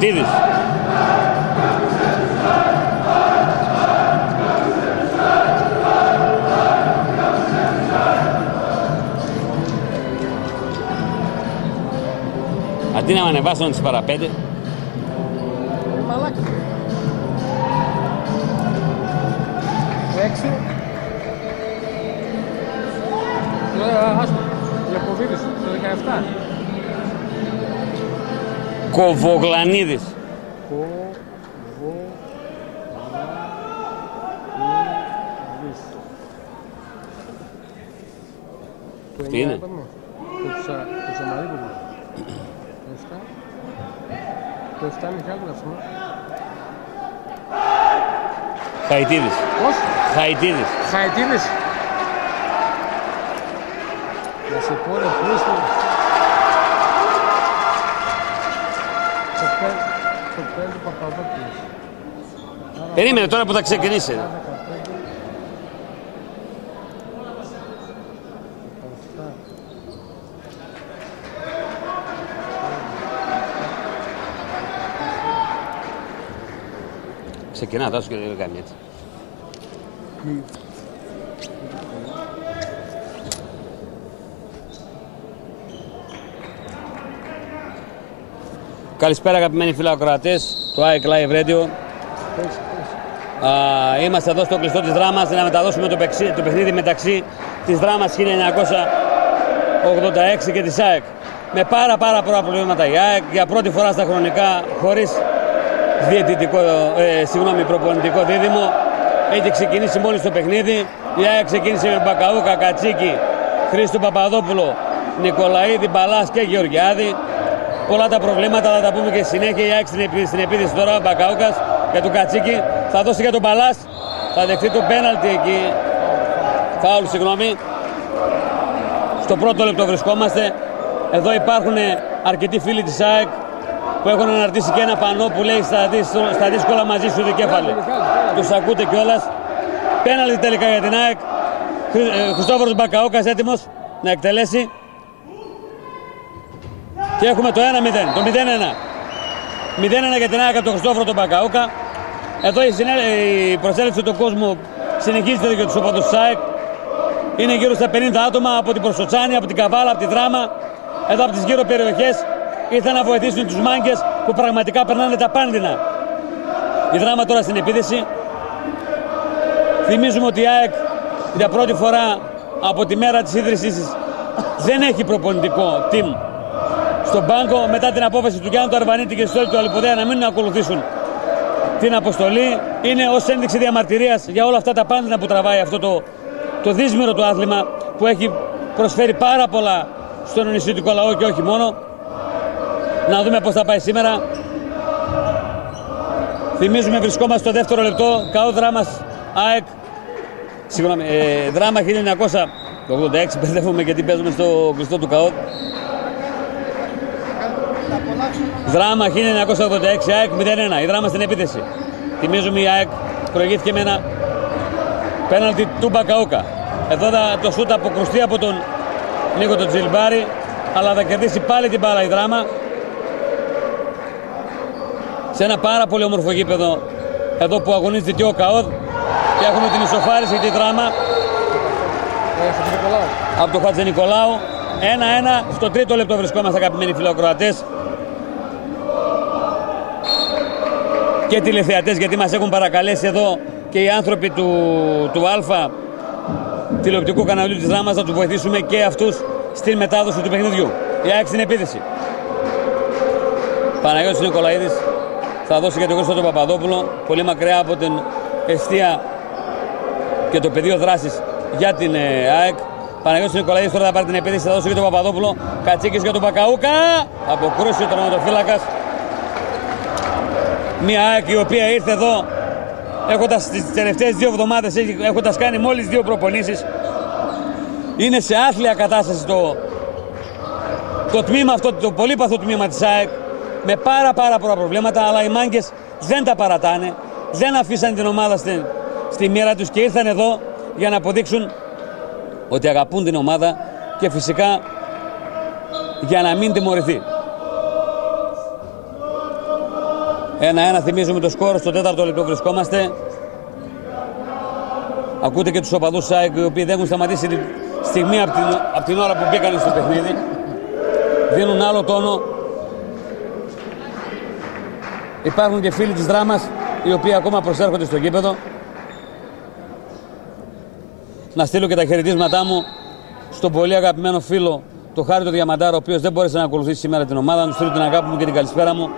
Χαϊτίδης. Αντί να με ανεβάσουν τις παραπέντε. Μαλάκι. 6. Λεποβίδης, το 17. Κοβογλανίδης. Τι είναι? Το Σαμαρίπουλο. Το 7 Μιχάλη να πούμε. Χαϊτίδης. Πώς? Χαϊτίδης. Χαϊτίδης. Να σε πω ρε Χρήστο. Το 5 Παπαδόπουλος. Περίμενε τώρα που θα ξεκινήσει. Ξεκινά, δώσου και δεν κάνει έτσι. Καλησπέρα αγαπημένοι φιλοακροατές του ΑΕΚ Live Radio. Είμαστε εδώ στο κλειστό της Δράμας για να μεταδώσουμε το παιχνίδι μεταξύ της Δράμας 1986 και της ΑΕΚ. Με πάρα πολλά προβλήματα η ΑΕΚ για πρώτη φορά στα χρονικά χωρίς προπονητικό δίδυμο. Έχει ξεκινήσει μόλις το παιχνίδι. Η ΑΕΚ ξεκίνησε με Μπακαούκα, Κατσίκη, Χρήστο Παπαδόπουλο, Νικολαίδη, Μπαλάς και Γεωργιάδη. Πολλά τα προβλήματα, θα τα πούμε και στη συνέχεια. Η ΑΕΚ στην επίθεση τώρα, ο Μπακαούκας για τον Κατσίκη. Θα δώσει για τον Μπαλάς. Θα δεχτεί το πέναλτι εκεί. Φάουλ, συγγνώμη. Στο πρώτο λεπτό βρισκόμαστε. Εδώ υπάρχουν αρκετοί φίλοι της ΑΕΚ που έχουν αναρτήσει και ένα πανό που λέει στα δύσκολα μαζί σου δικέφαλε. Τους ακούτε κιόλας. Πέναλτι τελικά για την ΑΕΚ. Χριστόφορος Μπακαούκας έτοιμος να εκτελέσει. Και έχουμε το 1-0, το 0-1. 0-1 για την ΑΕΚ από τον Χριστόφορο τον Μπακαούκα. Εδώ η προσέλευση του κόσμου συνεχίζεται για τους οπαδούς της ΑΕΚ. Είναι γύρω στα 50 άτομα από την Προσοτσάνη, από την Καβάλα, από τη Δράμα. Εδώ από τις γύρω περιοχές ήρθαν να βοηθήσουν τους μάγκες που πραγματικά περνάνε τα πάνδυνα. Η Δράμα τώρα στην επίθεση. Θυμίζουμε ότι η ΑΕΚ για πρώτη φορά από τη μέρα της ίδρυσής της δεν έχει προπονητικό team στον πάγκο μετά την απόφαση του Γιάννου του Αρβανίτη και του Αλιπουδέα να μην ακολουθήσουν την αποστολή. Είναι ως ένδειξη διαμαρτυρίας για όλα αυτά τα πάνδυνα που τραβάει αυτό το δύσμηρο του άθλημα που έχει προσφέρει πάρα πολλά στον νησιωτικό λαό και όχι μόνο. Να δούμε πώς θα πάει σήμερα. Θυμίζουμε βρισκόμαστε στο δεύτερο λεπτό. ΚΑΟ Δράμας ΑΕΚ. Συγγνώμη, Δράμα 1986. Μπερδεύουμε γιατί παίζουμε στο κλειστό του ΚΑΟ. Δράμα 1986, ΑΕΚ 0-1. Η Δράμα στην επίθεση. Θυμίζουμε η ΑΕΚ προηγήθηκε με ένα πέναλτι του Μπακαούκα. Εδώ το σούτ αποκρουστεί από τον Νίκο τον Τζιλμπάρη, αλλά θα κερδίσει πάλι την μπάλα η Δράμα. Σε ένα πάρα πολύ όμορφο γήπεδο εδώ που αγωνίζεται και ο ΚΑΟΔ και έχουμε την ισοφάριση και τη Δράμα από τον Χατζηνικολάου. 1-1 στο τρίτο λεπτό βρισκόμαστε αγαπημένοι φιλοακροατές και τηλεθεατές, γιατί μας έχουν παρακαλέσει εδώ και οι άνθρωποι του Αλφα τηλεοπτικού καναλιού της Δράμας να τους βοηθήσουμε και αυτούς στην μετάδοση του παιχνιδιού. Η ΑΕΚ στην επίθεση. Παναγιώτης Νικολαίδης θα δώσει για τον Χρήστο τον Παπαδόπουλο, πολύ μακριά από την εστία και το πεδίο δράσης για την ΑΕΚ. Παναγιώτης Νικολαίδης τώρα θα πάρει την επίθεση, θα δώσει για τον Παπαδόπουλο. Κατσίκης για τον Μπακαούκα. Αποκρούσει ο τερματοφύλακας. Μια ΑΕΚ η οποία ήρθε εδώ έχοντας τις τελευταίες 2 εβδομάδες, έχοντας κάνει μόλις 2 προπονήσεις. Είναι σε άθλια κατάσταση το τμήμα αυτό, το πολύπαθο τμήμα της ΑΕΚ, με πάρα πολλά προβλήματα, αλλά οι μάγκες δεν τα παρατάνε, δεν αφήσαν την ομάδα στη μοίρα τους και ήρθαν εδώ για να αποδείξουν ότι αγαπούν την ομάδα και φυσικά για να μην τιμωρηθεί. 1-1, θυμίζουμε το σκορ, στο 4ο λεπτό βρισκόμαστε. Ακούτε και τους οπαδούς ΣΑΕΚ, οι οποίοι δεν έχουν σταματήσει τη στιγμή από την ώρα που μπήκαν στο παιχνίδι. Δίνουν άλλο τόνο. Υπάρχουν και φίλοι της Δράμας, οι οποίοι ακόμα προσέρχονται στο γήπεδο. Να στείλω και τα χαιρετίσματά μου στον πολύ αγαπημένο φίλο, το Χάρη Διαμαντάρο, ο οποίος δεν μπόρεσε να ακολουθήσει σήμερα την ομάδα. Να στείλω την αγάπη μου και την καλησπέρα μου.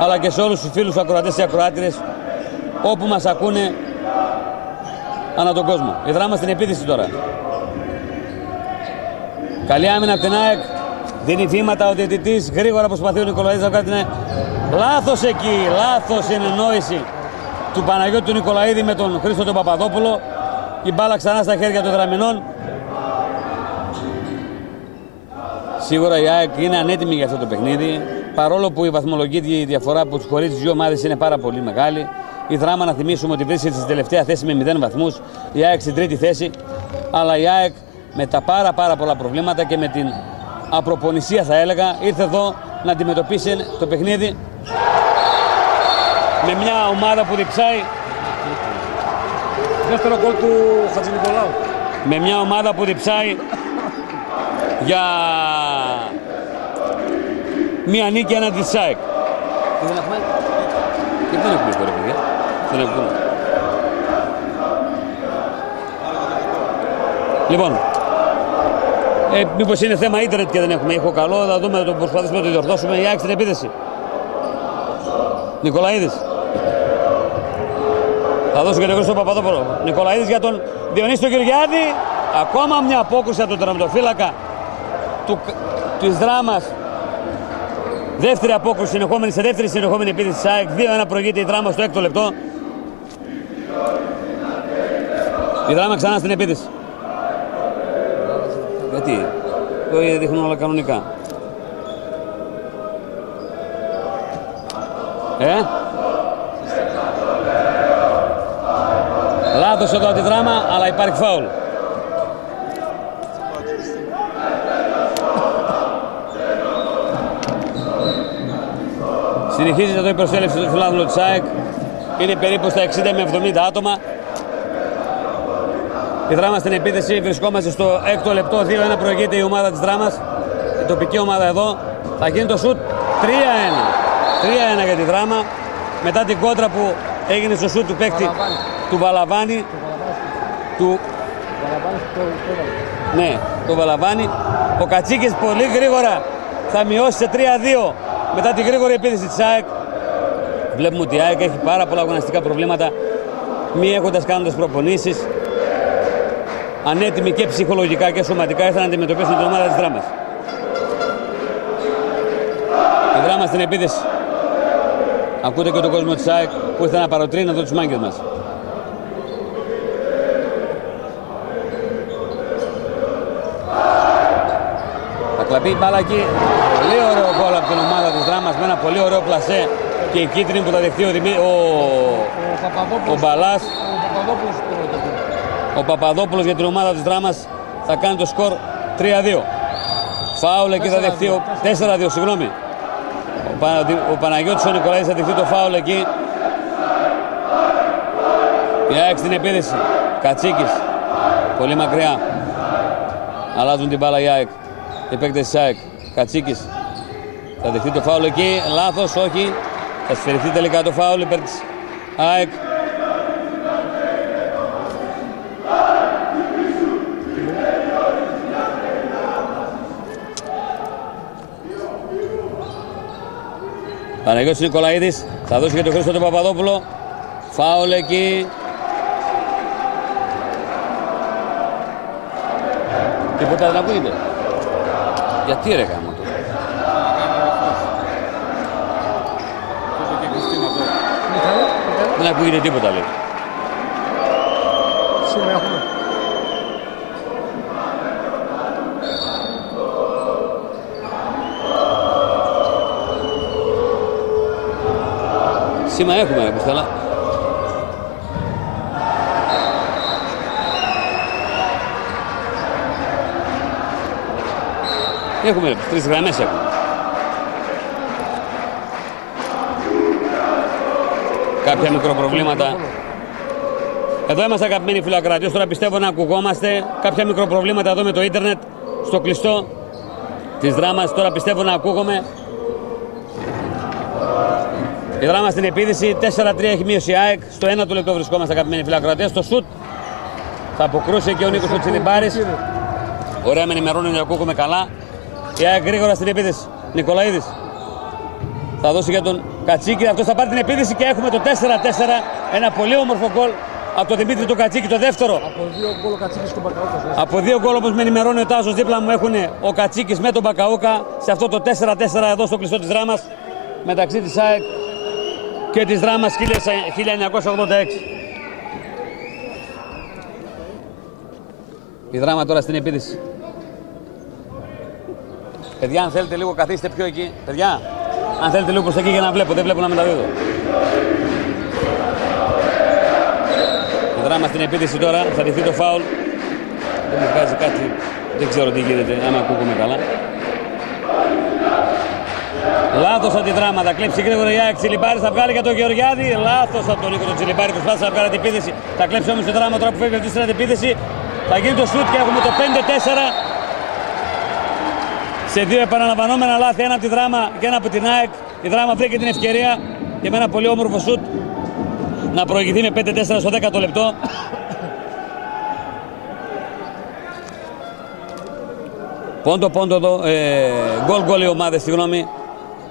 Αλλά και σε όλους τους φίλους ακροατές και ακροάτριες, όπου μας ακούνε ανά τον κόσμο. Η Δράμα στην επίθεση τώρα. Καλή άμυνα από την ΑΕΚ. Δίνει βήματα ο διαιτητής. Γρήγορα προσπαθεί ο Νικολαίδης να κάνει. Λάθος εκεί. Λάθος συνεννόηση του Παναγιώτη του Νικολαίδη με τον Χρήστο τον Παπαδόπουλο. Η μπάλα ξανά στα χέρια των Δραμινών. Σίγουρα η ΑΕΚ είναι ανέτοιμη για αυτό το παιχνίδι. Παρόλο που η βαθμολογική διαφορά που τους χωρίζει τις δύο ομάδες είναι πάρα πολύ μεγάλη. Η Δράμα, να θυμίσουμε ότι βρίσκεται στη τελευταία θέση με 0 βαθμούς. Η ΑΕΚ στην τρίτη θέση. Αλλά η ΑΕΚ με τα πάρα πολλά προβλήματα και με την απροπονησία, θα έλεγα, ήρθε εδώ να αντιμετωπίσει το παιχνίδι με μια ομάδα που διψάει. Δεύτερο γκολ του Χατζηνικολάου. Με μια ομάδα που διψάει για μια νίκη έναντι της ΑΕΚ. Τι δεν έχουμε? Και δεν έχουμε τώρα, παιδιά. Δεν έχουμε. Λοιπόν, μήπως είναι θέμα ίντερνετ και δεν έχουμε ήχο καλό. Θα δούμε, θα το προσπαθήσουμε να το διορθώσουμε. Η ΑΕΚ στην επίθεση. Νικολαίδης. Θα δώσω και το Χρήστο Παπαδόπουλο. Νικολαίδης για τον Διονύση Γεωργιάδη. Ακόμα μια απόκρουση από τον τερματοφύλακα της Δράμας. Δεύτερη απόκρουση συνεχόμενη, σε δεύτερη συνεχόμενη επίθεση της ΑΕΚ. 2-1 προηγείται η Δράμα στο 6ο λεπτό. Η Δράμα ξανά στην επίθεση. Γιατί, το δείχνουν όλα κανονικά. Λάθος εδώ από τη Δράμα, αλλά υπάρχει φάουλ. Συνεχίζεται εδώ η προσέλευση του φιλάθλου της ΑΕΚ. Είναι περίπου στα 60 με 70 άτομα. Η Δράμα στην επίθεση, βρισκόμαστε στο 6ο λεπτό. 2-1 προηγείται η ομάδα της Δράμας. Η τοπική ομάδα εδώ. Θα γίνει το σουτ 3-1. 3-1 για τη Δράμα. Μετά την κόντρα που έγινε στο σουτ του παίκτη του Βαλαβάνη. Ναι, το Βαλαβάνη. Ο Κατσίκης πολύ γρήγορα θα μειώσει σε 3-2 μετά τη γρήγορη επίθεση της ΑΕΚ. Βλέπουμε ότι η ΑΕΚ έχει πάρα πολλά αγωνιστικά προβλήματα, μη έχοντας κάνοντας προπονήσεις. Ανέτοιμοι και ψυχολογικά και σωματικά ήρθαν να αντιμετωπίσουν την ομάδα της Δράμας. Η Δράμα στην επίθεση. Ακούτε και τον κόσμο της ΑΕΚ που ήρθε να παροτρύνει εδώ τους μάγκες μας. Θα κλαπεί η μπάλα εκεί. Πολύ ωραίο γκολ από την ομάδα της Δράμας με ένα πολύ ωραίο πλασέ και η κίτρινη που θα δεχτεί ο Μπαλάς. Ο Παπαδόπουλος για την ομάδα της Δράμας θα κάνει το σκορ 3-2. Φάουλ εκεί θα δεχτεί 4-2, συγγνώμη. Ο Παναγιώτης ο Νικολαίδης θα δεχτεί το φάουλ εκεί. Η ΑΕΚ στην επίθεση. Κατσίκης. Πολύ μακριά. Αλλάζουν την μπάλα η ΑΕΚ. Οι παίκτες της ΑΕΚ. Κατσίκης. Θα δεχτεί το φάουλ εκεί. Λάθος, όχι. Θα σφυριχθεί τελικά το φάουλ υπέρ της ΑΕΚ. Παναγιώτης Νικολαίδης θα δώσει και τον Χρήστο τον Παπαδόπουλο. Φάουλ εκεί. Τίποτα δεν ακούγεται. Γιατί ρε γάμο το. Δεν ακούγεται τίποτα λέει. Σήμερα έχουμε. Σήμα έχουμε, Κουστέλα. Έχουμε, 3 γραμμές έχουμε. κάποια μικροπροβλήματα. Εδώ είμαστε αγαπημένοι φιλοακροατές, τώρα πιστεύω να ακουγόμαστε. Κάποια μικροπροβλήματα εδώ με το ίντερνετ, στο κλειστό της Δράμας, τώρα πιστεύω να ακούγομαι. Η Δράμα στην επίδυση, 4-3 έχει μείωση η ΑΕΚ, στο 1 του λεπτό βρισκόμαστε αγαπημένοι φιλοακροατές. Στο σουτ θα αποκρούσει και ο Νίκος ο Τσιλιμπάρης. Ωραία, με ενημερώνουν ότι ακούγομαι καλά. Η ΑΕΚ γρήγορα στην επίδυση, Νικολαίδης θα δώσει για τον Κατσίκη, αυτός θα πάρει την επίδυση και έχουμε το 4-4, ένα πολύ όμορφο γκολ από τον Δημήτρη του Κατσίκη, το δεύτερο. Από 2 γκολ ο Κατσίκης και ο Μπακαούκας. Από 2 γκολ, όπως με ενημερώνει ο Τάσος, δίπλα μου έχουν ο Κατσίκης με τον Μπακαούκα σε αυτό το 4-4 εδώ στο κλειστό της Δράμας μεταξύ της ΑΕΚ και της Δράμας 1986. Η Δράμα τώρα στην επίδυση. Παιδιά, αν θέλετε λίγο καθίστε πιο εκεί. Παιδιά, αν θέλετε λίγο προς εκεί για να βλέπω, δεν βλέπω να μεταδίδω. Η Δράμα στην επίδυση τώρα, θα ντυθεί το φάουλ. Δεν μου βγάζει κάτι, δεν ξέρω τι γίνεται, άμα ακούγομαι καλά. Λάθος από τη Δράμα, θα κλέψει γρήγορα η ΑΕΚ. Τσιλιμπάρης θα βγάλει για τον Γεωργιάδη. Λάθος από τον Νίκο τον Τσιλιμπάρη, προσπάθησε να βγάλει την επίδυση. Θα κλέψει όμως τη Δράμα τώρα που φεύγει αυτή στην αντεπίδυση. Θα γίνει το σουτ και έχουμε το 5-4. Σε 2 επαναλαμβανόμενα λάθη, ένα από τη Δράμα και ένα από την ΑΕΚ. Η Δράμα βρήκε την ευκαιρία και με ένα πολύ όμορφο σουτ να προηγηθεί με 5-4 στο 10ο λεπτό. Πόντο εδώ, γκολ οι ομάδες, συγγνώμη.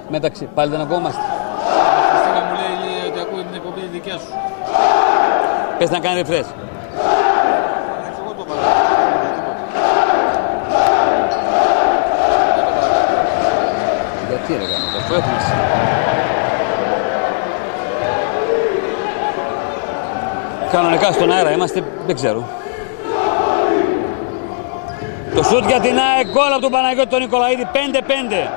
Μεταξύ, πάλι δεν ακούμαστε. Χριστίνα μου λέει ότι ακούει την εκπομπή δικιά σου. Πες να κάνει refresh. Εγώ το παράδειγμα. Γιατί ρε γάμο, αυτό έχουμε εσύ. Κανονικά στον αέρα είμαστε, δεν ξέρω. Το σουτ για την ΑΕΚ, γκολ από τον Παναγιώτη τον Νικολαίδη, 5-5.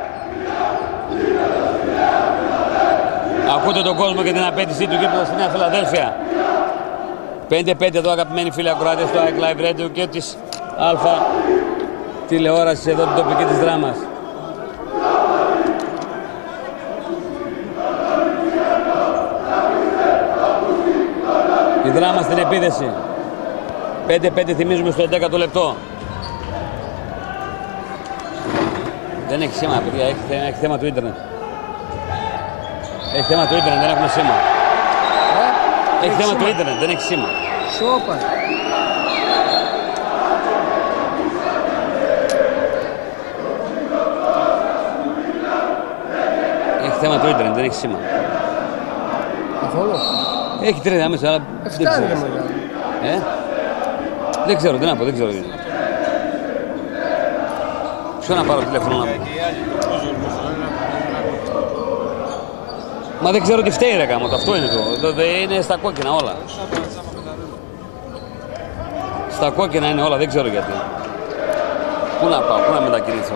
Ακούτε τον κόσμο και την απέτησή του γήπεδο στη Νέα Φιλαδέλφια. 5-5 εδώ αγαπημένοι φίλοι ακροατές στο ΑΕΚ Live Radio και της Αλφα τηλεόρασης εδώ την τοπική της Δράμας. Η Δράμα στην επίδεση. 5-5 θυμίζουμε στο 11ο λεπτό. Δεν έχει σήμα, παιδιά, έχει θέμα του ίντερνετ. Έχει θέμα του ίντερνετ, δεν έχουμε σήμα. Έχει θέμα του ίντερνετ, δεν έχει σήμα. Σόπα. Έχει θέμα του ίντερνετ, δεν έχει σήμα. Καθόλου. Έχει 3 άμεσα, αλλά δεν ξέρω. Δεν ξέρω, τι να πω, δεν ξέρω. Ποιο να πάρω τηλέφωνο να πω. Μα δεν ξέρω τι φταίει ρε γάμο, αυτό είναι το. Είναι στα κόκκινα όλα. Στα κόκκινα είναι όλα, δεν ξέρω γιατί. Πού να πάω, πού να μετακινήσω.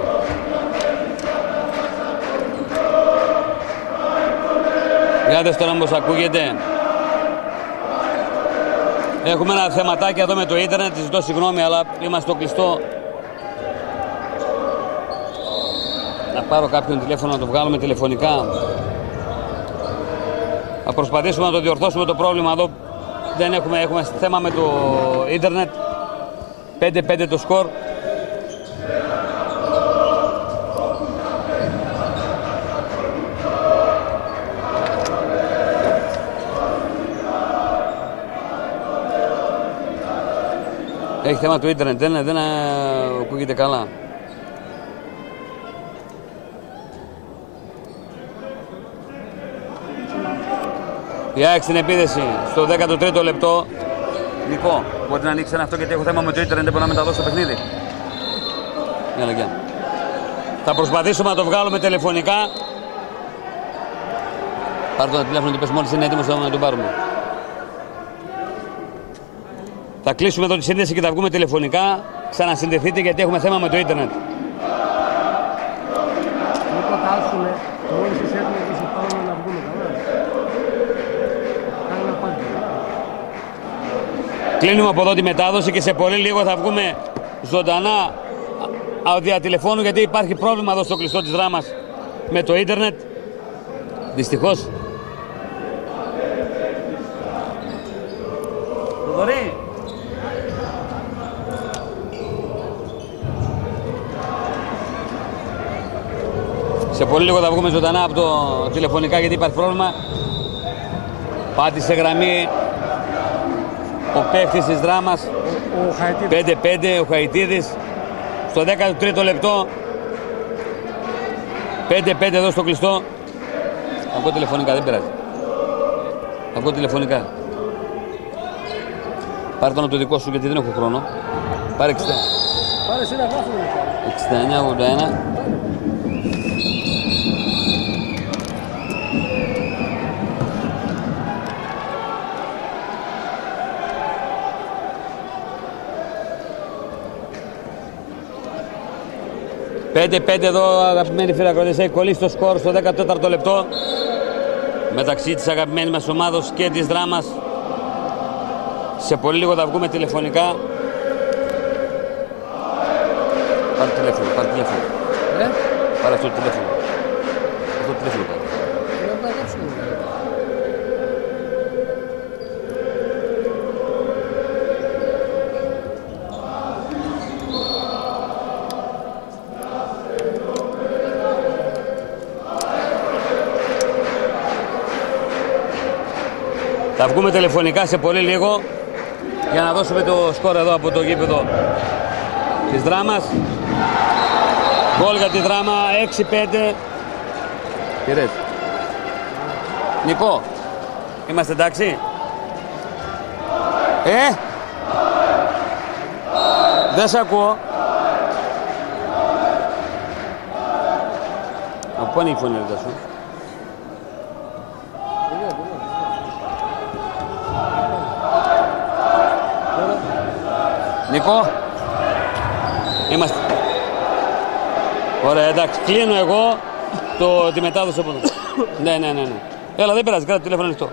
Για δες τώρα πως ακούγεται. Έχουμε ένα θεματάκι εδώ με το ίντερνετ, ζητώ συγγνώμη αλλά είμαστε στο κλειστό. Να πάρω κάποιον τηλέφωνο να το βγάλουμε τηλεφωνικά. Θα προσπαθήσουμε να το διορθώσουμε το πρόβλημα εδώ. Δεν έχουμε θέμα με το ίντερνετ. 5-5 το σκορ. Έχει θέμα το ίντερνετ, δεν ακούγεται καλά. Η ΑΕΚ στην επίδεση στο 13ο λεπτό. Νικό, μπορεί να ανοίξει ένα αυτό γιατί έχω θέμα με το ίντερνετ, δεν μπορώ να μεταδώσω το παιχνίδι. Γεια. Θα προσπαθήσουμε να το βγάλουμε τηλεφωνικά. Πάρε το τηλέφωνο και πες μόλις είναι έτοιμος να το πάρουμε. Θα κλείσουμε εδώ τη σύνδεση και θα βγούμε τηλεφωνικά. Ξανασυνδεθείτε γιατί έχουμε θέμα με το ίντερνετ. Κλείνουμε από εδώ τη μετάδοση και σε πολύ λίγο θα βγούμε ζωντανά διατηλεφώνου γιατί υπάρχει πρόβλημα εδώ στο κλειστό της Δράμας με το ίντερνετ. Δυστυχώς. Θοδωρή. Σε πολύ λίγο θα βγούμε ζωντανά από το τηλεφωνικά γιατί υπάρχει πρόβλημα. Πάτησε γραμμή ο παίκτης της Δράμας. Ο Χαϊτίδης. 5-5 ο Χαϊτίδης στο 13ο λεπτό. 5-5 εδώ στο κλειστό. Ακούω τηλεφωνικά, δεν πειράζει. Ακούω τηλεφωνικά. Πάρε τον από το δικό σου γιατί δεν έχω χρόνο. Πάρε 60. Πάρε εσύ να γράφουμε. 69-81. Πέντε εδώ αγαπημένοι φίλοι ακροατές, έχει κολλήσει το σκορ στο 14ο λεπτό μεταξύ της αγαπημένης μας ομάδος και της Δράμας. Σε πολύ λίγο θα βγούμε τηλεφωνικά. Πάρε τηλέφωνο, πάρε τηλέφωνο. Πάρε αυτό το τηλέφωνο. Αυτό το τηλέφωνο πάρε. Θα βγούμε τηλεφωνικά σε πολύ λίγο για να δώσουμε το σκορ εδώ από το γήπεδο της Δράμας. Γκολ για τη Δράμα 6-5. Κύριε Νικό, είμαστε εντάξει? Δεν σ' ακούω. Από πού είναι η φωνή σου? Νικό, είμαστε. Ωραία, εντάξει, κλείνω εγώ τη μετάδοση από εδώ. Ναι. Έλα, δεν πειράζει, κράτα το τηλέφωνο ανοιχτό.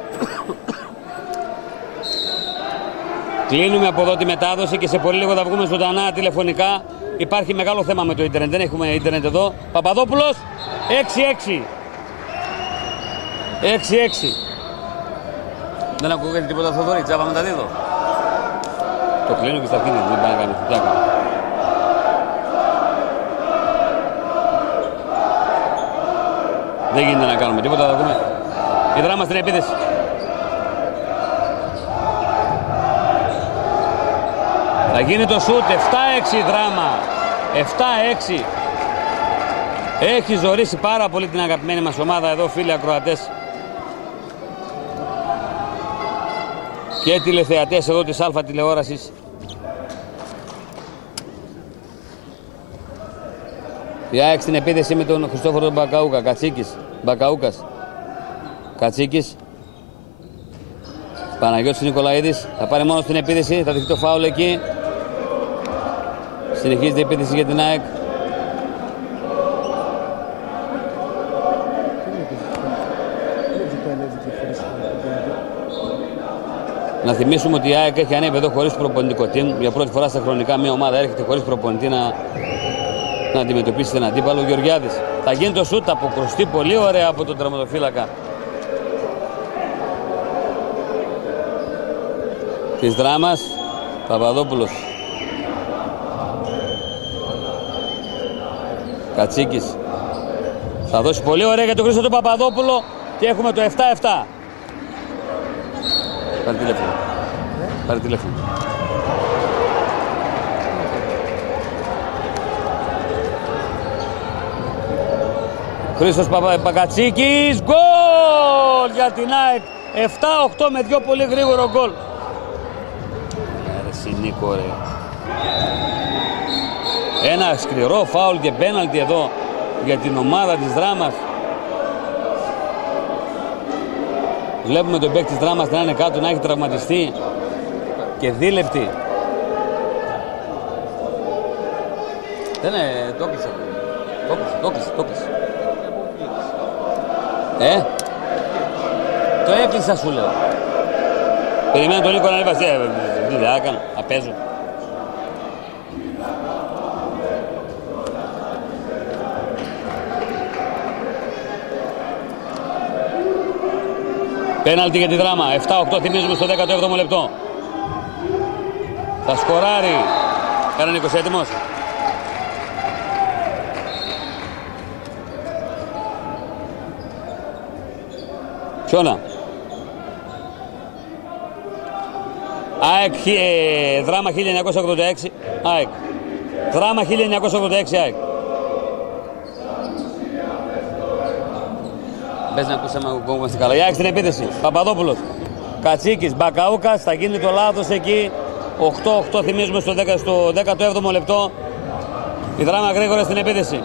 Κλείνουμε από εδώ τη μετάδοση και σε πολύ λίγο θα βγούμε ζωντανά τηλεφωνικά. Υπάρχει μεγάλο θέμα με το ίντερνετ, δεν έχουμε ίντερνετ εδώ. Παπαδόπουλος, 6-6. 6-6. Δεν ακούγεται τίποτα Θοδωρή, τσάπα μεταδίδω. Το κλείνω και στα αρχίδια, δεν πάει να κάνει φουτιάκα. Δεν γίνεται να κάνουμε τίποτα, θα δούμε. Η Δράμα στην επίθεση. Θα γίνει το σούτ, 7-6 η Δράμα. 7-6. Έχει ζωρίσει πάρα πολύ την αγαπημένη μας ομάδα εδώ, φίλοι ακροατές. Και τηλεθεατές εδώ της Αλφα τηλεόρασης. Η ΑΕΚ στην επίθεση με τον Χριστόφορο Μπακαούκα. Μπακαούκας. Κατσίκης. Παναγιώτης Νικολαίδης. Θα πάρει μόνο στην επίθεση. Θα δεχτεί το φάουλ εκεί. Συνεχίζεται η επίθεση για την ΑΕΚ. Να θυμίσουμε ότι η ΑΕΚ έχει ανέβει εδώ χωρίς προπονητικό team. Για πρώτη φορά στα χρονικά μια ομάδα έρχεται χωρίς προπονητή να αντιμετωπίσει τον αντίπαλο. Γεωργιάδης. Θα γίνει το σούτ, αποκρουστεί πολύ ωραία από τον τερματοφύλακα της Δράμας. Παπαδόπουλος. Κατσίκης. Θα δώσει πολύ ωραία για τον Χρήστο του Παπαδόπουλο και έχουμε το 7-7. Πάρε τηλέφωνο. Πάρε τηλέφωνο. Χρήστος Πακατσίκης. Γκολ για την ΑΕΚ. 7-8 με δυο πολύ γρήγορο γκολ. Νίκο, ρε. Ένα σκληρό φάουλ και πέναλτι εδώ για την ομάδα της Δράμας. Βλέπουμε τον παίκτη της Δράμας να είναι κάτω, να έχει τραυματιστεί και δίλευτη. Δεν είναι, το έκλεισε. Το έκλεισε. Το έκλεισα σου λέω. Περιμένω τον Νίκο να ανέβασε. Δεν έκανα, απέζω. Πέναλτι για τη Δράμα. 7-8 θυμίζουμε στο 17ο λεπτό. Θα σκοράρει. Ένα Νίκος έτοιμος. Τσιόνα. ΑΕΚ, δράμα 1986. ΑΕΚ. Δράμα 1986 ΑΕΚ. Πες να ακούσαμε που είμαστε καλά. Η ΑΕΚ στην επίθεση. Παπαδόπουλος. Κατσίκης, Μπακαούκας. Θα γίνει το λάθος εκεί. 8-8 θυμίζουμε στο 17ο λεπτό. Η Δράμα γρήγορα στην επίθεση.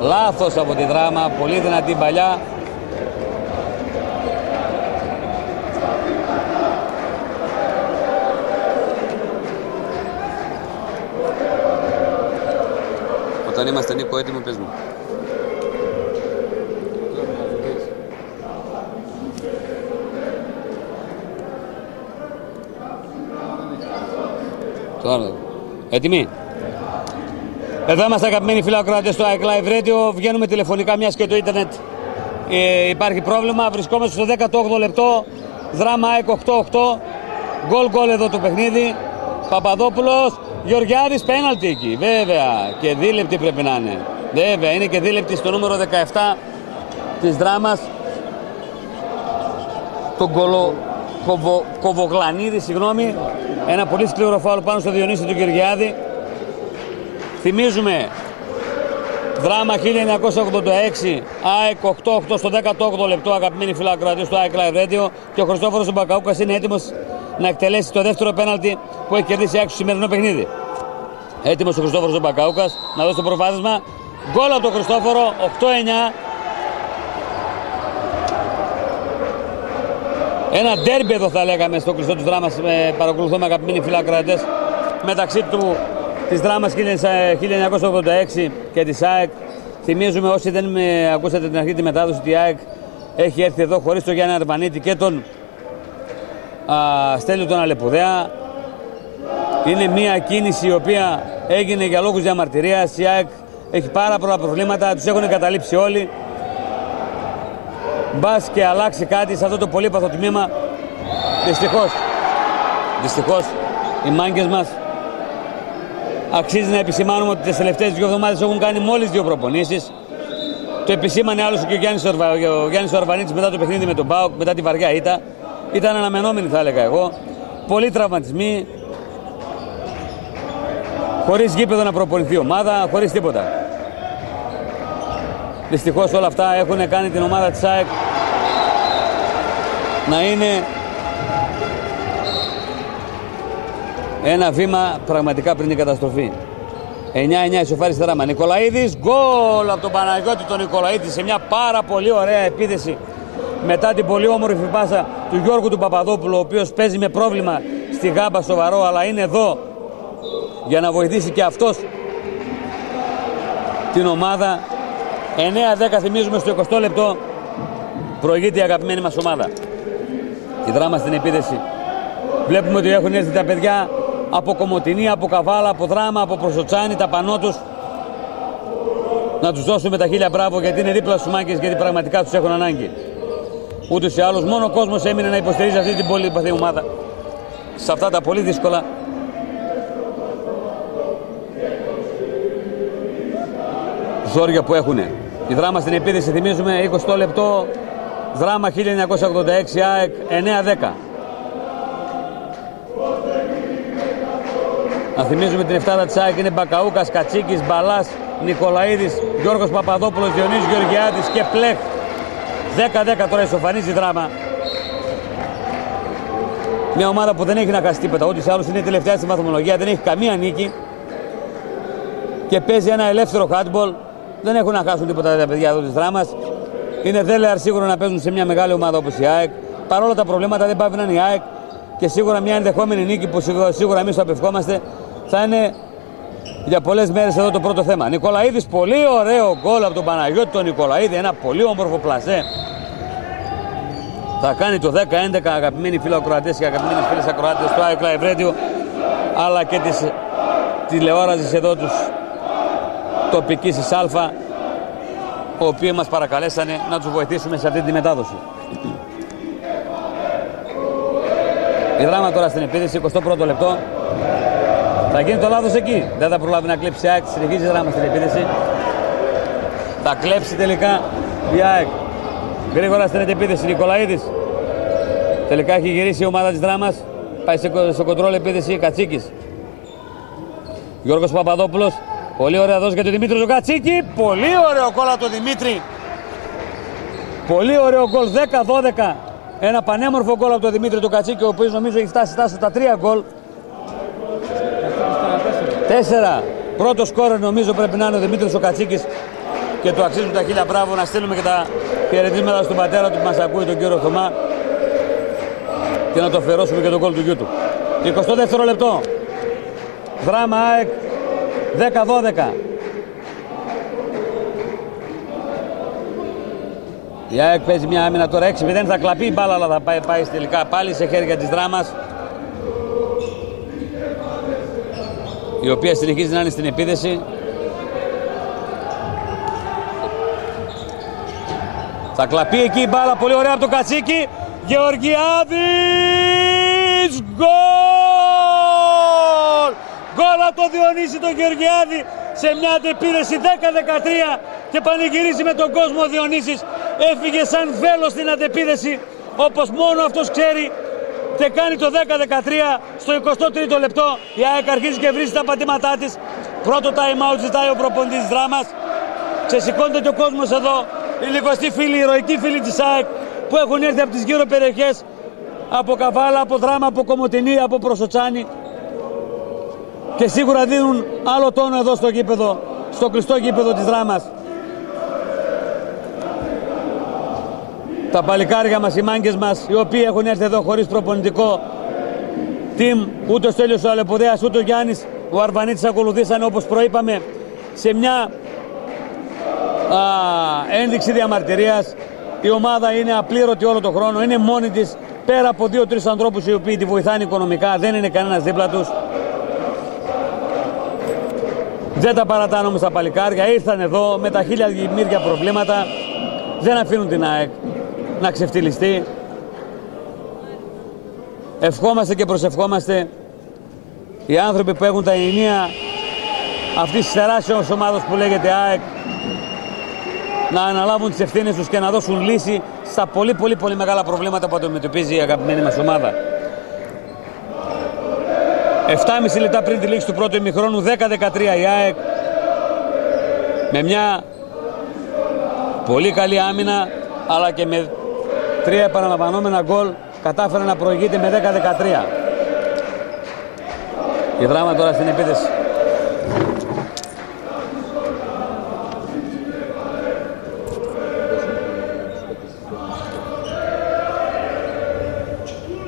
Λάθος από τη Δράμα. Πολύ δυνατή παλιά. Όταν είμαστε Νίκο έτοιμο πες μου. Τώρα. Έτοιμοι. Εδώ είμαστε αγαπημένοι φίλοι ακροατές στο ΑΕΚ Live Radio. Βγαίνουμε τηλεφωνικά μιας και το ίντερνετ υπάρχει πρόβλημα. Βρισκόμαστε στο 18ο λεπτό. Δράμα ΑΕΚ 8-8. Γκολ εδώ το παιχνίδι. Παπαδόπουλος. Γεωργιάδης πέναλτι εκεί. Βέβαια. Και δίλεπτη πρέπει να είναι. Βέβαια. Είναι και δίλεπτη στο νούμερο 17 της Δράμας. Τον Κοβογλανίδη, συγγνώμη. Ένα πολύ σκληρό φάουλ πάνω στο Διονύση του Γεωργιάδη. Θυμίζουμε, Δράμα 1986, ΑΕΚ 8-8 στο 18ο λεπτό, αγαπημένοι φίλοι ακροατές του ΑΕΚ Live Radio, και ο Χριστόφορος Μπακαούκας είναι έτοιμος να εκτελέσει το δεύτερο πέναλτι που έχει κερδίσει ΑΕΚ στο σημερινό παιχνίδι. Έτοιμος ο Χριστόφορος Μπακαούκας να δώσει το προβάδισμα. Γκολ από τον Χριστόφορο, 8-9. Ένα ντέρμπι εδώ θα λέγαμε στο κλειστό της Δράμας, παρακολουθούμε αγαπημένοι φίλοι ακροατές, μεταξύ της Δράμας 1986 και της ΑΕΚ. Θυμίζουμε, όσοι δεν ακούσατε την αρχή τη μετάδοση, ότι η ΑΕΚ έχει έρθει εδώ χωρίς τον Γιάννη Αρβανίτη και τον Στέλιο τον Αλεπουδέα. Είναι μια κίνηση η οποία έγινε για λόγους διαμαρτυρίας. Η ΑΕΚ έχει πάρα πολλά προβλήματα, τους έχουν καταλήψει όλοι. Μπας και αλλάξει κάτι σε αυτό το πολύπαθο τμήμα. Δυστυχώς οι μάγκες μας, αξίζει να επισημάνουμε ότι τις τελευταίες 2 εβδομάδες έχουν κάνει μόλις 2 προπονήσεις. Το επισήμανε άλλωστε και ο Γιάννης Ορβανίτης μετά το παιχνίδι με τον ΠΑΟΚ, μετά τη βαριά ήττα. Ήταν αναμενόμενη, θα έλεγα εγώ. Πολλοί τραυματισμοί. Χωρίς γήπεδο να προπονηθεί ομάδα, χωρίς τίποτα. Δυστυχώς όλα αυτά έχουν κάνει την ομάδα της ΑΕΚ να είναι ένα βήμα πραγματικά πριν την καταστροφή. 9-9 ισοφάριση Δράμα. Νικολαίδης, γκολ από τον Παναγιώτη τον Νικολαίδη σε μια πάρα πολύ ωραία επίθεση μετά την πολύ όμορφη πάσα του Γιώργου του Παπαδόπουλου, ο οποίος παίζει με πρόβλημα στη γάμπα σοβαρό, αλλά είναι εδώ για να βοηθήσει και αυτός την ομάδα. 9-10 θυμίζουμε στο 20 λεπτό. Προηγείται η αγαπημένη μας ομάδα. Η Δράμα στην επίθεση. Βλέπουμε ότι έχουν έρθει τα παιδιά από Κομοτηνή, από Καβάλα, από Δράμα, από Προσοτσάνη, τα πανό τους. Να τους δώσουμε τα χίλια μπράβο, γιατί είναι δίπλα στους μάγκες, γιατί πραγματικά τους έχουν ανάγκη. Ούτως ή άλλως μόνο ο κόσμος έμεινε να υποστηρίζει αυτή την πολύ παθή ομάδα σε αυτά τα πολύ δύσκολα ζόρια που έχουν. Η Δράμα στην επίθεση θυμίζουμε 20 λεπτό. Δράμα 1986 ΑΕΚ 9-10. Να θυμίζουμε την εφτάδα της ΑΕΚ είναι Μπακαούκας, Κατσίκης, Μπαλάς, Νικολαίδης, Γιώργος Παπαδόπουλος, Διονύσης Γεωργιάδης και Πλέχ. 10-10 τώρα ισοφανίζει η Δράμα. Μια ομάδα που δεν έχει να χάσει τίποτα, ούτε σε άλλους είναι τελευταία στη βαθμολογία, δεν έχει καμία νίκη και παίζει ένα ελεύθερο handball. Δεν έχουν να χάσουν τίποτα τα παιδιά εδώ της Δράμας. Είναι δέλεαρ σίγουρα να παίζουν σε μια μεγάλη ομάδα όπως η ΑΕΚ. Παρόλα τα προβλήματα δεν πάβει να είναι η ΑΕΚ και σίγουρα μια ενδεχόμενη νίκη που σίγουρα εμείς το απευχόμαστε θα είναι για πολλές μέρες εδώ το πρώτο θέμα. Νικολαίδης, πολύ ωραίο γκολ από τον Παναγιώτη τον Νικολαίδη, ένα πολύ όμορφο πλασέ. Θα κάνει το 10-11 αγαπημένοι φίλοι ακροατές και αγαπημένοι φίλες ακροάτες του ΑΕΚ Live Radio, αλλά και της τηλεόρασης εδώ τους τοπικής της Αλφα, οι οποίοι μας παρακαλέσανε να τους βοηθήσουμε σε αυτή τη μετάδοση. Η Δράμα τώρα στην επίθεση, 21ο λεπτό. Θα γίνει το λάθος εκεί. Δεν θα προλάβει να κλέψει η ΑΕΚ. Συνεχίζει η Δράμα στην επίθεση. Θα κλέψει τελικά η ΑΕΚ. Γρήγορα στην επίθεση. Νικολαίδης. Τελικά έχει γυρίσει η ομάδα της Δράμας. Πάει σε κοντρόλ επίθεση. Κατσίκης. Γιώργος Παπαδόπουλος. Πολύ ωραία δόση για τον Δημήτρη Ζωκατσίκη. Πολύ ωραίο γκολ από τον Δημήτρη. Πολύ ωραίο γκολ. 10-12. Ένα πανέμορφο γκολ από τον Δημήτρη του Κατσίκη, ο οποίος νομίζω έχει φτάσει στα 3 γκολ. 4. Πρώτο σκόρερ νομίζω πρέπει να είναι ο Δημήτρης ο Κατσίκης και του αξίζουν τα χίλια μπράβο. Να στείλουμε και τα χαιρετίσματα στον πατέρα του που μας ακούει, τον κύριο Θωμά, και να το αφιερώσουμε και τον γκολ του γιού του. 22ο λεπτό. Δράμα ΑΕΚ 10-12. Η ΑΕΚ παίζει μια άμυνα τώρα 6-0, θα κλαπεί η μπάλα, αλλά θα πάει τελικά πάλι σε χέρια της Δράμας, η οποία συνεχίζει να είναι στην επίθεση. Θα κλαπεί εκεί η μπάλα, πολύ ωραία από το Κατσίκι. Γεωργιάδης, γκολ! Γκολ από το Διονύση τον Γεωργιάδη σε μια αντεπίθεση 10-13 και πανηγυρίζει με τον κόσμο ο Διονύσης. Έφυγε σαν βέλος στην αντεπίθεση, όπως μόνο αυτός ξέρει, και κάνει το 10-13 στο 23ο λεπτό. Η ΑΕΚ αρχίζει και βρίζει τα πατήματά της. Πρώτο time out ζητάει ο προπονητής της Δράμας. Ξεσηκώνεται και ο κόσμος εδώ, οι λιγοστοί φίλοι, οι ηρωικοί φίλοι της ΑΕΚ που έχουν έρθει από τις γύρω περιοχές, από Καβάλα, από Δράμα, από Κομοτηνή, από Προσοτσάνη, και σίγουρα δίνουν άλλο τόνο εδώ στο γήπεδο, στο κλειστό γήπεδο της Δράμας. Τα παλικάρια μας, οι μάγκες μας, οι οποίοι έχουν έρθει εδώ χωρίς προπονητικό team, ούτε ο Στέλιος ο Αλεπουδέας, ούτε ο Γιάννης ο Αρβανίτης ακολουθήσαν, όπως προείπαμε, σε μια ένδειξη διαμαρτυρίας. Η ομάδα είναι απλήρωτη όλο τον χρόνο, είναι μόνη της, πέρα από 2-3 ανθρώπους οι οποίοι τη βοηθάνε οικονομικά, δεν είναι κανένας δίπλα τους. Δεν τα παρατάνε όμως τα παλικάρια, ήρθαν εδώ με τα χίλια δημιουργία προβλήματα, δεν αφήνουν την ΑΕΚ να ξεφτυλιστεί. Ευχόμαστε και προσευχόμαστε οι άνθρωποι που έχουν τα ενία αυτής της τεράστιας ομάδας που λέγεται ΑΕΚ να αναλάβουν τις ευθύνες τους και να δώσουν λύση στα πολύ μεγάλα προβλήματα που αντιμετωπίζει η αγαπημένη μας ομάδα. 7,5 λεπτά πριν τη λήξη του πρώτου ημιχρόνου, 10-13 η ΑΕΚ, με μια πολύ καλή άμυνα αλλά και με 3 επαναλαμβανόμενα γκολ κατάφερε να προηγείται με 10-13. Η Δράμα τώρα στην επίθεση.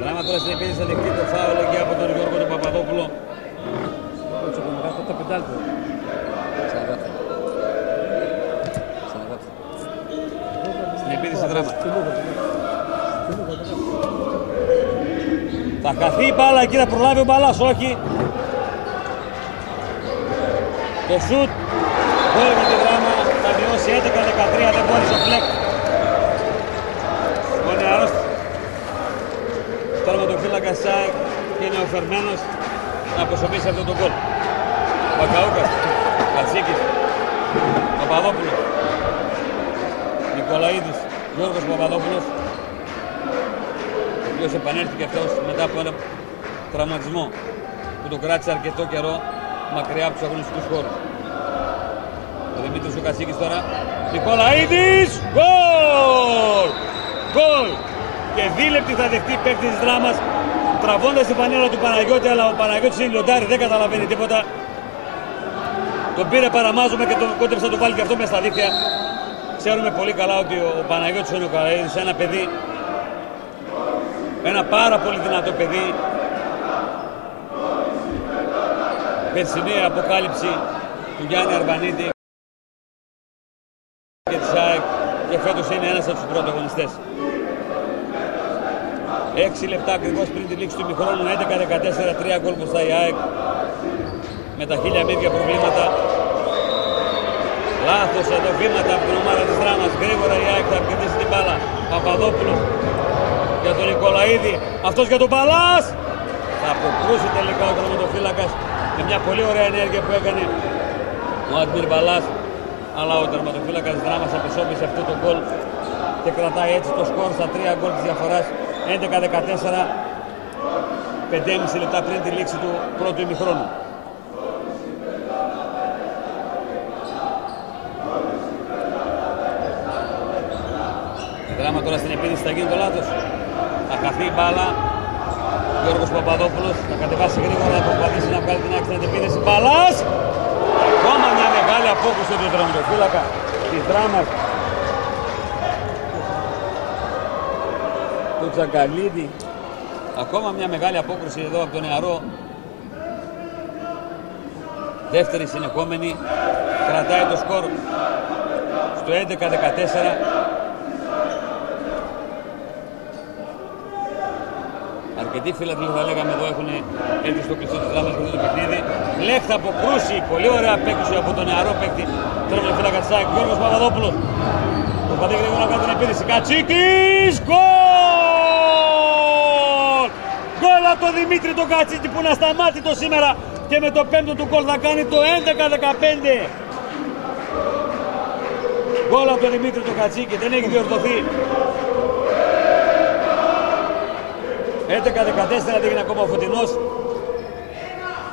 Δράμα τώρα στην επίθεση, θα δεχτεί το φάουλ εκεί από τον Γιώργο τον Παπαδόπουλο. Στην επίθεση Δράμα. Θα χαθεί η μπάλα εκεί, θα προλάβει ο μπαλάς, όχι. Το σουτ, γκολ με τη Δράμα, θα μειώσει 11-13, δεν μπόρεσε ο Φλεκ. Ο νεαρός τερματοφύλακας ΣΑΕΚ και νεοφερμένος να αποσωπήσει αυτό το γκολ. Μπακαούκας, Κατσίκης, Παπαδόπουλος, Νικολαίδης, Γιώργος Παπαδόπουλος, ο οποίος επανέλθει και αυτός μετά από ένα τραυματισμό που τον κράτησε αρκετό καιρό μακριά από τους αγωνιστικούς χώρους. Ο Δημήτρης ο Κατσίκης τώρα, Νικολαίδης, γκολ! Γκολ! Και δίλεπτη θα δεχτεί παίκτη της Δράμας, τραβώντας την πανέλα του Παναγιώτη, αλλά ο Παναγιώτης είναι λιοντάρι, δεν καταλαβαίνει τίποτα. Τον πήρε παραμάζωμα και τον κόντεψε να το βάλει και αυτό μες στα δίχτυα. Ξέρουμε πολύ καλά ότι ο Παναγιώτης ο Νικολαίδης, ένα παιδί, ένα πάρα πολύ δυνατό παιδί. Περσινή αποκάλυψη του Γιάννη Αρβανίτη και της ΑΕΚ, και φέτος είναι ένας από τους πρωταγωνιστές. 6 λεπτά ακριβώς πριν τη λήξη του ημιχρόνου, 11-14, 3 γκολ μπροστά η ΑΕΚ, με τα χίλια μύδια προβλήματα. Λάθος εδώ, βήματα από την ομάδα της Δράμας. Γρήγορα η ΑΕΚ θα κερδίσει την μπάλα. Παπαδόπουλος για τον Νικολαίδη. Αυτός για τον Παλάς. Θα αποκρούσει τελικά ο τερματοφύλακας με μια πολύ ωραία ενέργεια που έκανε ο Αντμίρ Μπαλάς. Αλλά ο τερματοφύλακας της Δράμας απεσώπησε αυτό το γκολ και κρατάει έτσι το σκορ στα 3 γκολ της διαφοράς. 11-14, 5,5 λεπτά πριν τη λήξη του πρώτου ημιχρόνου. Η Δράμα τώρα στην επίδυση θα γίνει το λάθος. Θα χαθεί η μπάλα. Γιώργος Παπαδόπουλος θα κατεβάσει γρήγορα, να προσπαθήσει να βγάλει την άκρη στην επίδυση. Μπαλάς! Ακόμα μια μεγάλη απόκριση του τερματοφύλακα της Δράμας. Του Τσαγκαλίδη. Ακόμα μια μεγάλη απόκριση εδώ από τον νεαρό. Δεύτερη συνεχόμενη. Κρατάει το σκορ στο 11-14. Αρκετοί φίλατροι θα λέγαμε εδώ έχουν έρθει στο κλειστό της Δράμας για αυτό το παιχνίδι. Λέχ θα αποκρούσει. Πολύ ωραία απέκτηση από τον νεαρό παίκτη. Τερματοφύλακα της ΑΕΚ, Γιώργος Παπαδόπουλος. Προσπαθεί γρήγορα να κάνει την επίδυση. Κατσίκης! Γκολ! Γκολ από τον Δημήτρη τον Κατσίκη που είναι ασταμάτητο σήμερα και με το πέμπτο του γκολ θα κάνει το 11-15. Γκολ από τον Δημήτρη τον Κατσίκη, δεν έχει διορθωθεί. 11-14 έγινε ακόμα ο Φωτεινός.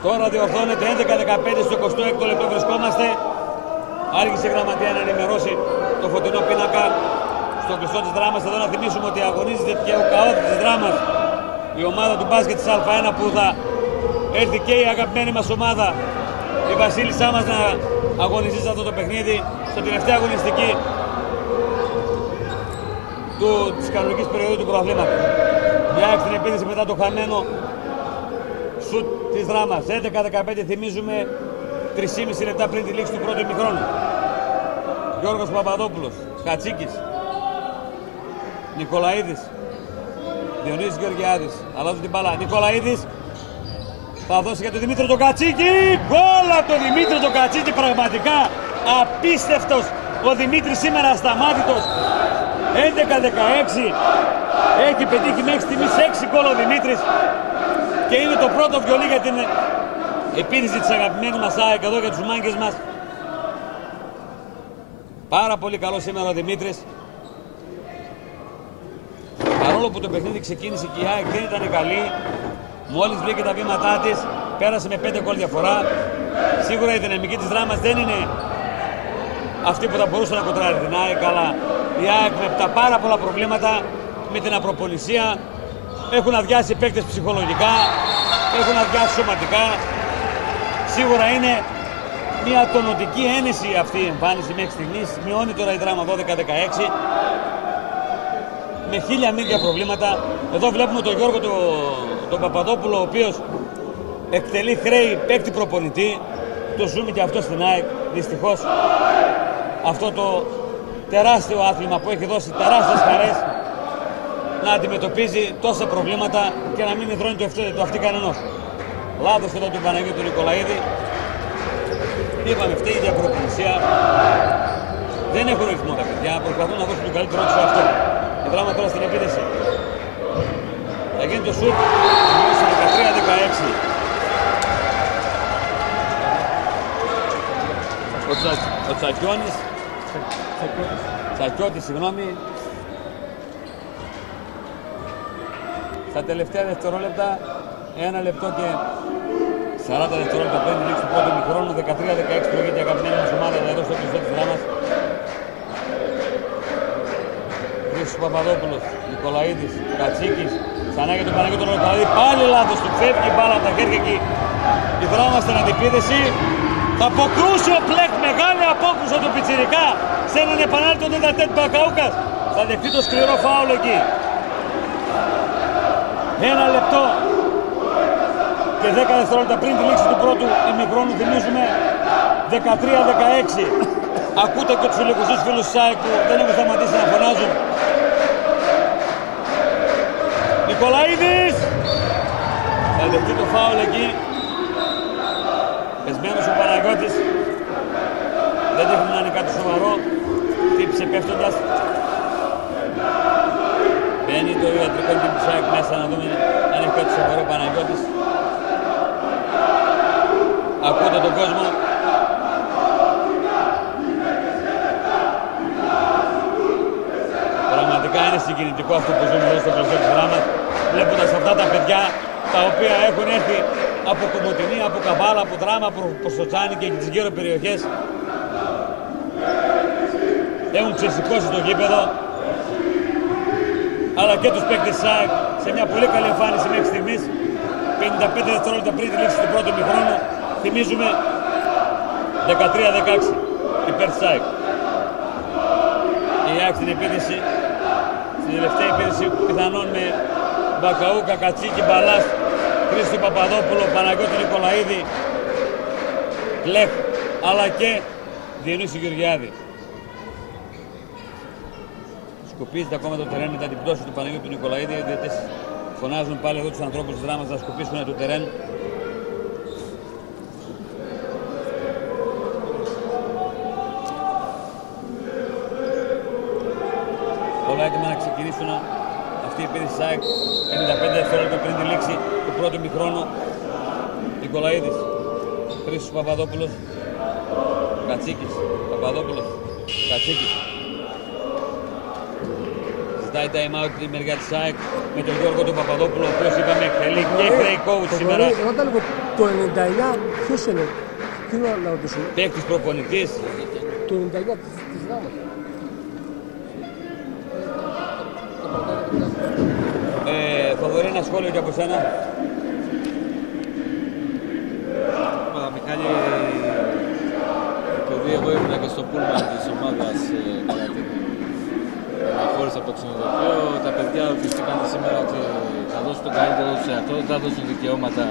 Τώρα διορθώνεται 11-15 στο 26ο λεπτό βρισκόμαστε. Άργησε η γραμματεία να ενημερώσει το φωτεινό πίνακα στο κλειστό της Δράμας. Εδώ να θυμίσουμε ότι αγωνίζεται και ο ΚΑΟΤ της Δράμας, η ομάδα του μπάσκετ της Α1 που θα έρθει και η αγαπημένη μας ομάδα, η βασίλισσά μας, να αγωνιστεί σε αυτό το παιχνίδι, στο τελευταία αγωνιστική της κανονικής περίοδου του πρωταθλήματος. Μια έξυπνη επίδυση μετά το χαμένο σουτ της Δράμας. 11-15 θυμίζουμε, 3,5 λεπτά πριν τη λήξη του πρώτου ημιχρόνου. Γιώργος Παπαδόπουλος, Κατσίκης, Νικολαίδης, Διονύσης Γεωργιάδης, αλλάζουν την μπάλα. Νικολαίδης θα δώσει για τον Δημήτρη τον Κατσίκη. Γκολ από τον Δημήτρη τον Κατσίκη, πραγματικά απίστευτος ο Δημήτρης σήμερα, ασταμάτητος. 11-16, έχει πετύχει μέχρι στιγμής 6 γκολ ο Δημήτρης και είναι το πρώτο βιολί για την επίδυση της αγαπημένης μας ΑΕΚ εδώ για τους μάγκες μας. Πάρα πολύ καλό σήμερα ο Δημήτρης. Παρόλο που το παιχνίδι ξεκίνησε και η ΑΕΚ δεν ήταν καλή, μόλις βρήκε τα βήματά της, πέρασε με 5 γκολ διαφορά. Σίγουρα η δυναμική της Δράμας δεν είναι αυτή που θα μπορούσε να κοντράρει την ΑΕΚ, αλλά η ΑΕΚ με τα πάρα πολλά προβλήματα, με την απροπονησία, έχουν αδειάσει παίκτες ψυχολογικά, έχουν αδειάσει σωματικά. Σίγουρα είναι μια τονωτική ένεση αυτή η εμφάνιση μέχρι στιγμής. Μειώνει τώρα η Δράμα 12-16 με 1000 μίλια προβλήματα. Εδώ βλέπουμε τον Γιώργο τον Παπαδόπουλο, ο οποίος εκτελεί χρέη παίκτη προπονητή. Το ζούμε και αυτό στην ΑΕΚ, δυστυχώς. Αυτό το τεράστιο άθλημα που έχει δώσει τεράστιες χαρές να αντιμετωπίζει τόσα προβλήματα και να μην υδρώνει το αυτί κανενός. Λάθος εδώ του Παναγίου του Νικολαίδη. Είπαμε, φταίει η διαπροπονησία. Δεν έχουν ρυθμό τα παιδιά, προσπαθούν να δώσουν τον καλύτερο τους αυτό. Η Δράμα τώρα στην επίδεση. Θα γίνει το σουτ, στο 13-16. Ο Τσακιώνης, Τσακιώτης, συγγνώμη, στα τελευταία δευτερόλεπτα, 1 λεπτό και 40 δευτερόλεπτα πριν τη λήξη του πρώτου ημιχρόνου, 13-16 προηγείται η αγαπημένη μας ομάδα εδώ στο κλειστό της Δράμας. Χρήστος Παπαδόπουλος, Νικολαίδης, Κατσίκης, ξανά για τον Παναγιώτο τον Νικολαίδη, πάλι λάθος του, φεύγει η μπάλα από τα χέρια εκεί. Η Δράμα στην αντιπίδεση. Θα αποκρούσει ο Πλεκ, μεγάλη απόκρουση του Πιτσιρικά σε έναν επανάληπτο τετατέτ Μπακαούκας. Θα δεχτεί το σκληρό φάουλ εκεί. 1 λεπτό και 10 δευτερόλεπτα πριν τη λήξη του πρώτου ημιχρόνου, θυμίζουμε 13-16. Ακούτε και τους ηλικουστούς φίλους της ΑΕΚ που δεν έχουν σταματήσει να φωνάζουν. Νικολαίδης θα δεχτεί το φάουλ εκεί. Πεσμένος ο Παναγιώτης, δεν δείχνει να είναι κάτι σοβαρό, χτύπησε πέφτοντας. Μπαίνει το ιατρικό team της ΑΕΚ μέσα να δούμε αν έχει κάτι σοβαρό Παναγιώτης. Ακούτε τον κόσμο. Πραγματικά είναι συγκινητικό αυτό που ζούμε εδώ στο πλαίσιο της Δράμας, βλέποντας αυτά τα παιδιά τα οποία έχουν έρθει από Κομοτηνή, από Καβάλα, από Δράμα, από Σοτσάνη και τις γύρω περιοχές. Έχουν ξεσηκώσει το γήπεδο, αλλά και τους παίκτες της ΑΕΚ σε μια πολύ καλή εμφάνιση μέχρι στιγμής. 55 δευτερόλεπτα πριν τη λήξη του πρώτου ημιχρόνου, θυμίζουμε 13-16 υπέρ της ΑΕΚ. Η ΑΕΚ στην επίθεση, στην τελευταία επίθεση πιθανόν με Μπακαού, Κακατσίκη, Μπαλάς, Χρήστο Παπαδόπουλο, Παναγιώτη Νικολαίδη, Κλέχ, αλλά και Διονύση Γεωργιάδη. Σκουπίζεται ακόμα το τερέν μετά την πτώση του Παναγιώτη Νικολαίδη, γιατί φωνάζουν πάλι εδώ τους ανθρώπους της Δράμας να σκουπίσουν το τερέν. Όλα έτοιμα να ξεκινήσουν αυτή η επίθεση της ΑΕΚ 55 δευτερόλεπτα πριν τη λήξη του πρώτου ημιχρόνου. Νικολαίδης, Χρήστος Παπαδόπουλος, Κατσίκης, Παπαδόπουλος, Κατσίκης. Ζητάει time out τη μεριά της ΑΕΚ με τον Γιώργο τον Παπαδόπουλο, ο οποίος είπαμε εκτελεί και χρέη coach σήμερα. Ρώτα λίγο, το 99 ποιος είναι, τι να ρωτήσουμε. Παίκτης προπονητής. Το 99 της Δράμας. Θοδωρή, ένα σχόλιο και από σένα. Μιχάλη, επειδή εγώ ήμουν και στο πούλμαν της ομάδας κατά την αναχώρηση από το ξενοδοχείο, τα παιδιά ρωτήθηκαν σήμερα ότι θα δώσουν τον καλύτερο τους εαυτό, θα δώσουν δικαιώματα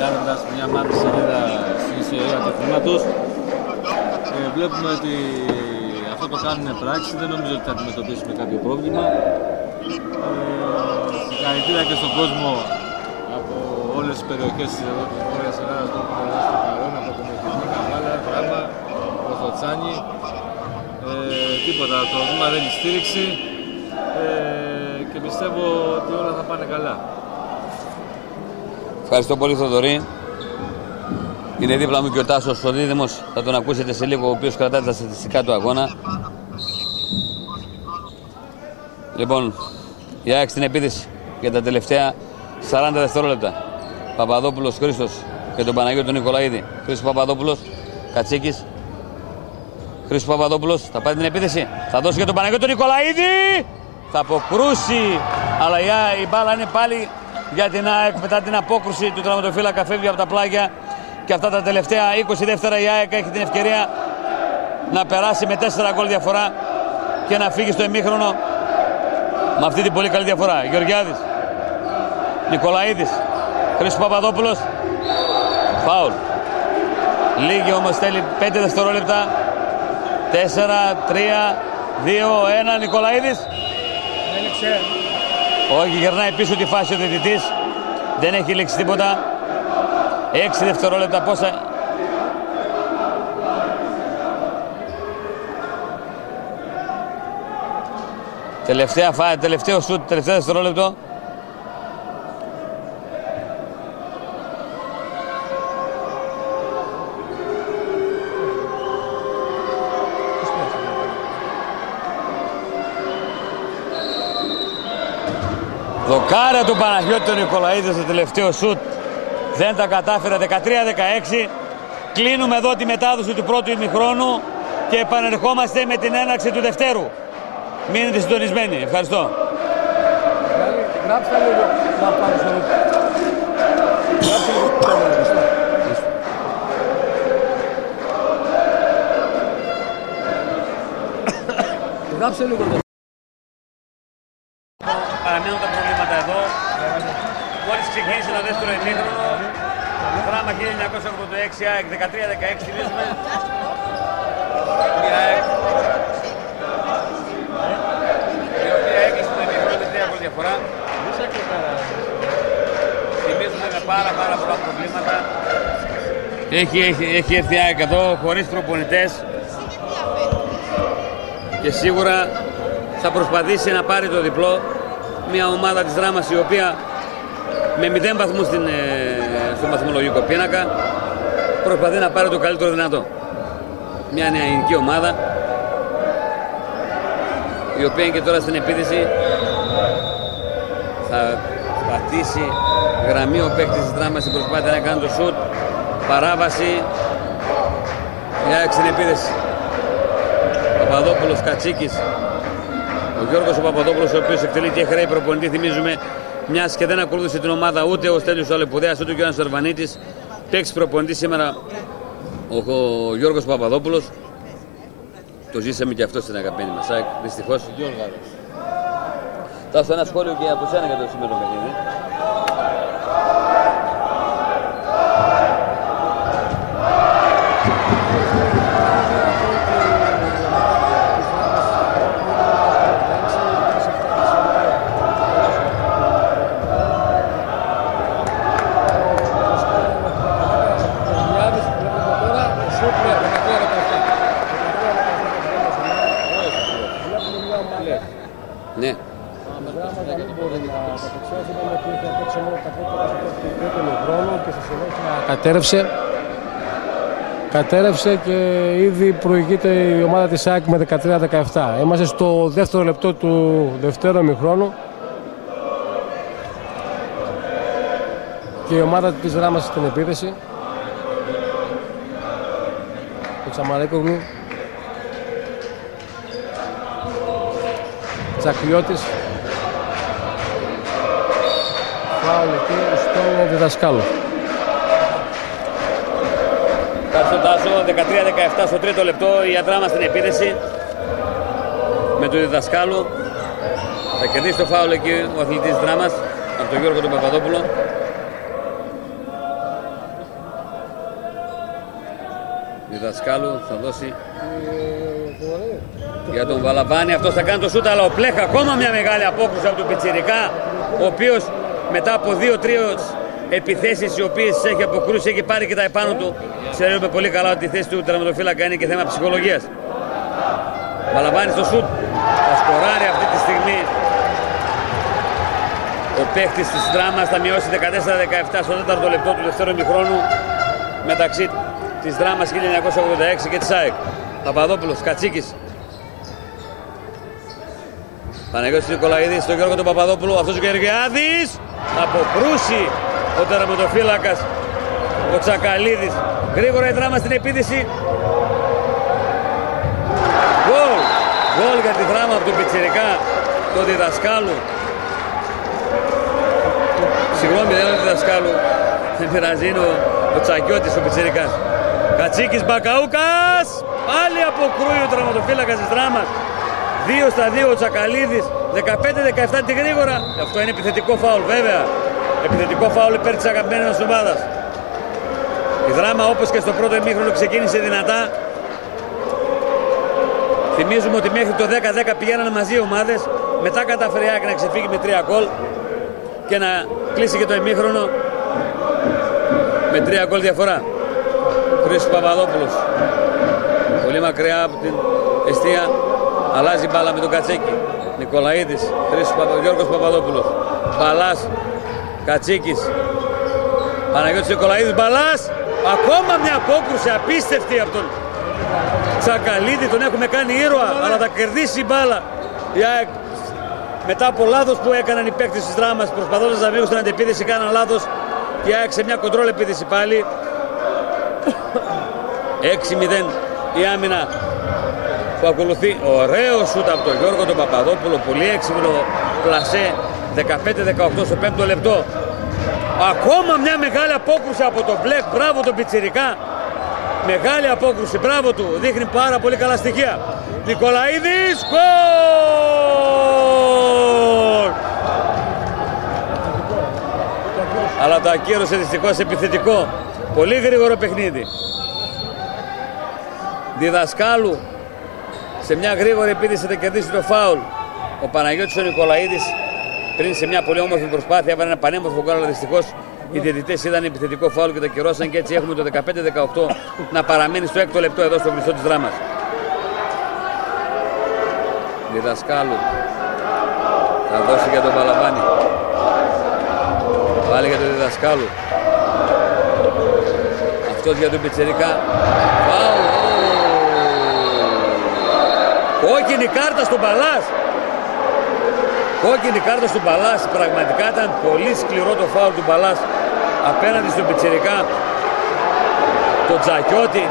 κάνοντας μια μαύρη σελίδα στην ιστορία του αθλήματος. Βλέπουμε ότι αυτό το κάνουν πράξη, δεν νομίζω ότι θα αντιμετωπίσουμε κάποιο πρόβλημα. Συγχαρητήρια και στον κόσμο από όλες τις περιοχές της Βόρειας Ελλάδας που έχουν εδώ στο παρόν, από το Κομοτηνή, Καβάλα, Δράμα, Προθοτσάνη. Τίποτα, το βήμα δεν έχει στήριξη και πιστεύω ότι όλα θα πάνε καλά. Ευχαριστώ πολύ, Θοδωρή. Είναι δίπλα μου και ο Τάσος ο Δίδυμος, θα τον ακούσετε σε λίγο, ο οποίος κρατάει τα στατιστικά του αγώνα. Λοιπόν, η ΑΕΚ στην επίθεση για τα τελευταία 40 δευτερόλεπτα. Παπαδόπουλος Χρήστος και τον Παναγιώτη Νικολαίδη. Χρήστος Παπαδόπουλος, Κατσίκης. Χρήστος Παπαδόπουλος θα πάρει την επίθεση. Θα δώσει για τον Παναγιώτη Νικολαίδη. Θα αποκρούσει, αλλά η μπάλα είναι πάλι για την ΑΕΚ μετά την απόκρουση του τραυματοφύλακα, φεύγει από τα πλάγια. Και αυτά τα τελευταία 20 δεύτερα η ΑΕΚ έχει την ευκαιρία να περάσει με 4 γκολ διαφορά και να φύγει στο ημίχρονο με αυτή την πολύ καλή διαφορά. Γεωργιάδης, Νικολαίδης, Χρήστος Παπαδόπουλος, φάουλ. Λίγη όμως, θέλει 5 δευτερόλεπτα. 4, 3, 2, 1, Νικολαίδης. Έλεξε. Όχι, γυρνάει πίσω τη φάση ο διαιτητής. Δεν έχει λήξει τίποτα. 6 δευτερόλεπτα, πόσα... Τελευταίο σουτ, τελευταίο δευτερόλεπτο. Δοκάρα του Παναγιώτη τον Νικολαίδη στο τελευταίο σουτ. Δεν τα κατάφερα. 13-16. Κλείνουμε εδώ τη μετάδοση του πρώτου ημιχρόνου και επανερχόμαστε με την έναρξη του δευτέρου. Μείνετε συντονισμένοι. Ευχαριστώ. Γράψτε λίγο να πάμε στο ρούτο. Γράψτε λίγο το ρούτο. Γράψτε λίγο το. Παραμένουν τα προβλήματα εδώ. Μόλις ξεκίνησε το δεύτερο ημίχρονο, Δράμα 1986, ΑΕΚ 13-16 θυμίζουμε. Η ΑΕΚ, η οποία έκλεισε το ημίχρονο με 3 γκολ διαφορά. Θυμίζουμε με πάρα πολλά προβλήματα. Έχει έρθει η ΑΕΚ εδώ χωρίς προπονητές και σίγουρα θα προσπαθήσει να πάρει το διπλό. μια ομάδα της Δράμας η οποία με 0 βαθμούς στο βαθμολογικό πίνακα προσπαθεί να πάρει το καλύτερο δυνατό. Μια νεανική ομάδα η οποία είναι και τώρα στην επίθεση. Θα πατήσει γραμμή ο παίκτης της Δράμας στην προσπάθεια να κάνει το σουτ. Παράβαση. Για έξι στην επίθεση. Παπαδόπουλος, Κατσίκης. Ο Γιώργος ο Παπαδόπουλος, ο οποίος εκτελεί και χρέη προπονητή, θυμίζουμε, μιας και δεν ακολούθησε την ομάδα ούτε ο Στέλιος Αλεπουδέας ούτε ο Γιάννης Αρβανίτης. Παίκτης προπονητή σήμερα ο Γιώργος Παπαδόπουλος. Το ζήσαμε και αυτό στην αγαπημένη μας ΑΕΚ, δυστυχώς. Θα δώσω ένα σχόλιο και από σένα για το σημερινό παιχνίδι. Ναι. Κατέρευσε και ήδη προηγείται η ομάδα της ΑΕΚ με 13-17. Είμαστε στο δεύτερο λεπτό του δευτέρου ημιχρόνου και η ομάδα της Δράμας στην επίθεση. Ο Τσαμαρίκογλου, Τσακλιώτης, φάουλ εκεί στον Διδασκάλο. Ευχαριστώ Τάσο, 13-17 στο τρίτο λεπτό η Δράμα στην επίθεση με τον Διδασκάλο. Θα κερδίσει το φάουλ εκεί ο αθλητής της Δράμας από τον Γιώργο τον Παπαδόπουλο. Διδασκάλου θα δώσει για τον Βαλαβάνη. Αυτός θα κάνει το σούτ, αλλά ο Πλέχα ακόμα μια μεγάλη απόκρουση από τον Πιτσιρικά, ο οποίος μετά από 2-3 επιθέσεις οι οποίες έχει αποκρούσει, έχει πάρει και τα επάνω του. Ξέρουμε πολύ καλά ότι η θέση του τερματοφύλακα είναι και θέμα ψυχολογίας. Βαλαβάνη στο σούτ, θα σκοράρει αυτή τη στιγμή ο παίχτης της Δράμας, θα μειώσει 14-17 στο 4ο λεπτό του δευτέρου ημιχρόνου μεταξύ της Δράμας 1986 και της ΑΕΚ. Παπαδόπουλος, Κατσίκης, Παναγιώτης Νικολαίδης στον Γιώργο τον Παπαδόπουλο. Αυτός ο Γεωργιάδης θα αποκρούσει ο τερματοφύλακας ο Τσακαλίδης. Γρήγορα η Δράμα στην επίθεση. Γκολ! Γκολ για τη Δράμα από τον Πιτσιρικά, τον Διδασκάλου. Συγγνώμη, δεν είναι ο Διδασκάλου. Δεν πειράζει, είναι ο Τσακιώτης ο Πιτσιρικάς. Κατσίκης, Μπακαούκας. Πάλι αποκρούει ο τερματοφύλακας της Δράμας. 2-2 ο Τσακαλίδης. 15-17 τη γρήγορα. Αυτό είναι επιθετικό φάουλ, βέβαια. Επιθετικό φάουλ υπέρ της αγαπημένης μας ομάδας. Η Δράμα, όπως και στο πρώτο ημίχρονο, ξεκίνησε δυνατά. Θυμίζουμε ότι μέχρι το 10-10 πηγαίνανε μαζί οι ομάδες. Μετά κατάφερε η ΑΕΚ να ξεφύγει με 3 γκολ και να κλείσει και το ημίχρονο με 3 γκολ διαφορά. Χρήστος Παπαδόπουλος, πολύ μακριά από την εστία, αλλάζει μπάλα με τον Κατσίκη. Νικολαίδης, Γιώργος Παπαδόπουλος, Μπαλάς, Κατσίκης, Παναγιώτης Νικολαίδης, Μπαλάς. Ακόμα μια απόκρουση απίστευτη από τον Τσακαλίδη, τον έχουμε κάνει ήρωα, αλλά θα κερδίσει η μπάλα. Η ΑΕΚ, μετά από λάθος που έκαναν οι παίκτες της Δράμας, προσπαθώντας να βγουν στην αντεπίθεση, κάναν λάθος και η ΑΕΚ σε μια κοντρόλ επίθεση πάλι. 6-0 η άμυνα που ακολουθεί. Ωραίο σούτ από τον Γιώργο τον Παπαδόπουλο, πολύ έξυπνο πλασέ. 15-18 στο 5ο λεπτό. Ακόμα μια μεγάλη απόκρουση από τον Μπλεκ. Μπράβο τον Πιτσιρικά. Μεγάλη απόκρουση, μπράβο του. Δείχνει πάρα πολύ καλά στοιχεία. Νικολαίδης, γκολ! Αλλά το ακύρωσε δυστυχώς επιθετικό. Πολύ γρήγορο παιχνίδι. Διδασκάλου σε μια γρήγορη επίθεση θα κερδίσει το φάουλ. Ο Παναγιώτης ο Νικολαίδης πριν σε μια πολύ όμορφη προσπάθεια έβαλε ένα πανέμορφο γκολ, αλλά δυστυχώς οι διαιτητές είδαν επιθετικό φάουλ και το ακυρώσαν και έτσι έχουμε το 15-18 να παραμένει στο 6ο λεπτό εδώ στο κλειστό της Δράμας. Διδασκάλου. Θα δώσει για τον Παλαβάνη. Πάλι για τον Διδασκάλου. Αυτός για τον Πιτσιρικά. Κόκκινη κάρτα στον Παλάς. Κόκκινη κάρτα στον Παλάς. Πραγματικά ήταν πολύ σκληρό το φάουλ του Παλάς απέναντι στον Πιτσιρικά, τον Τζακιώτη,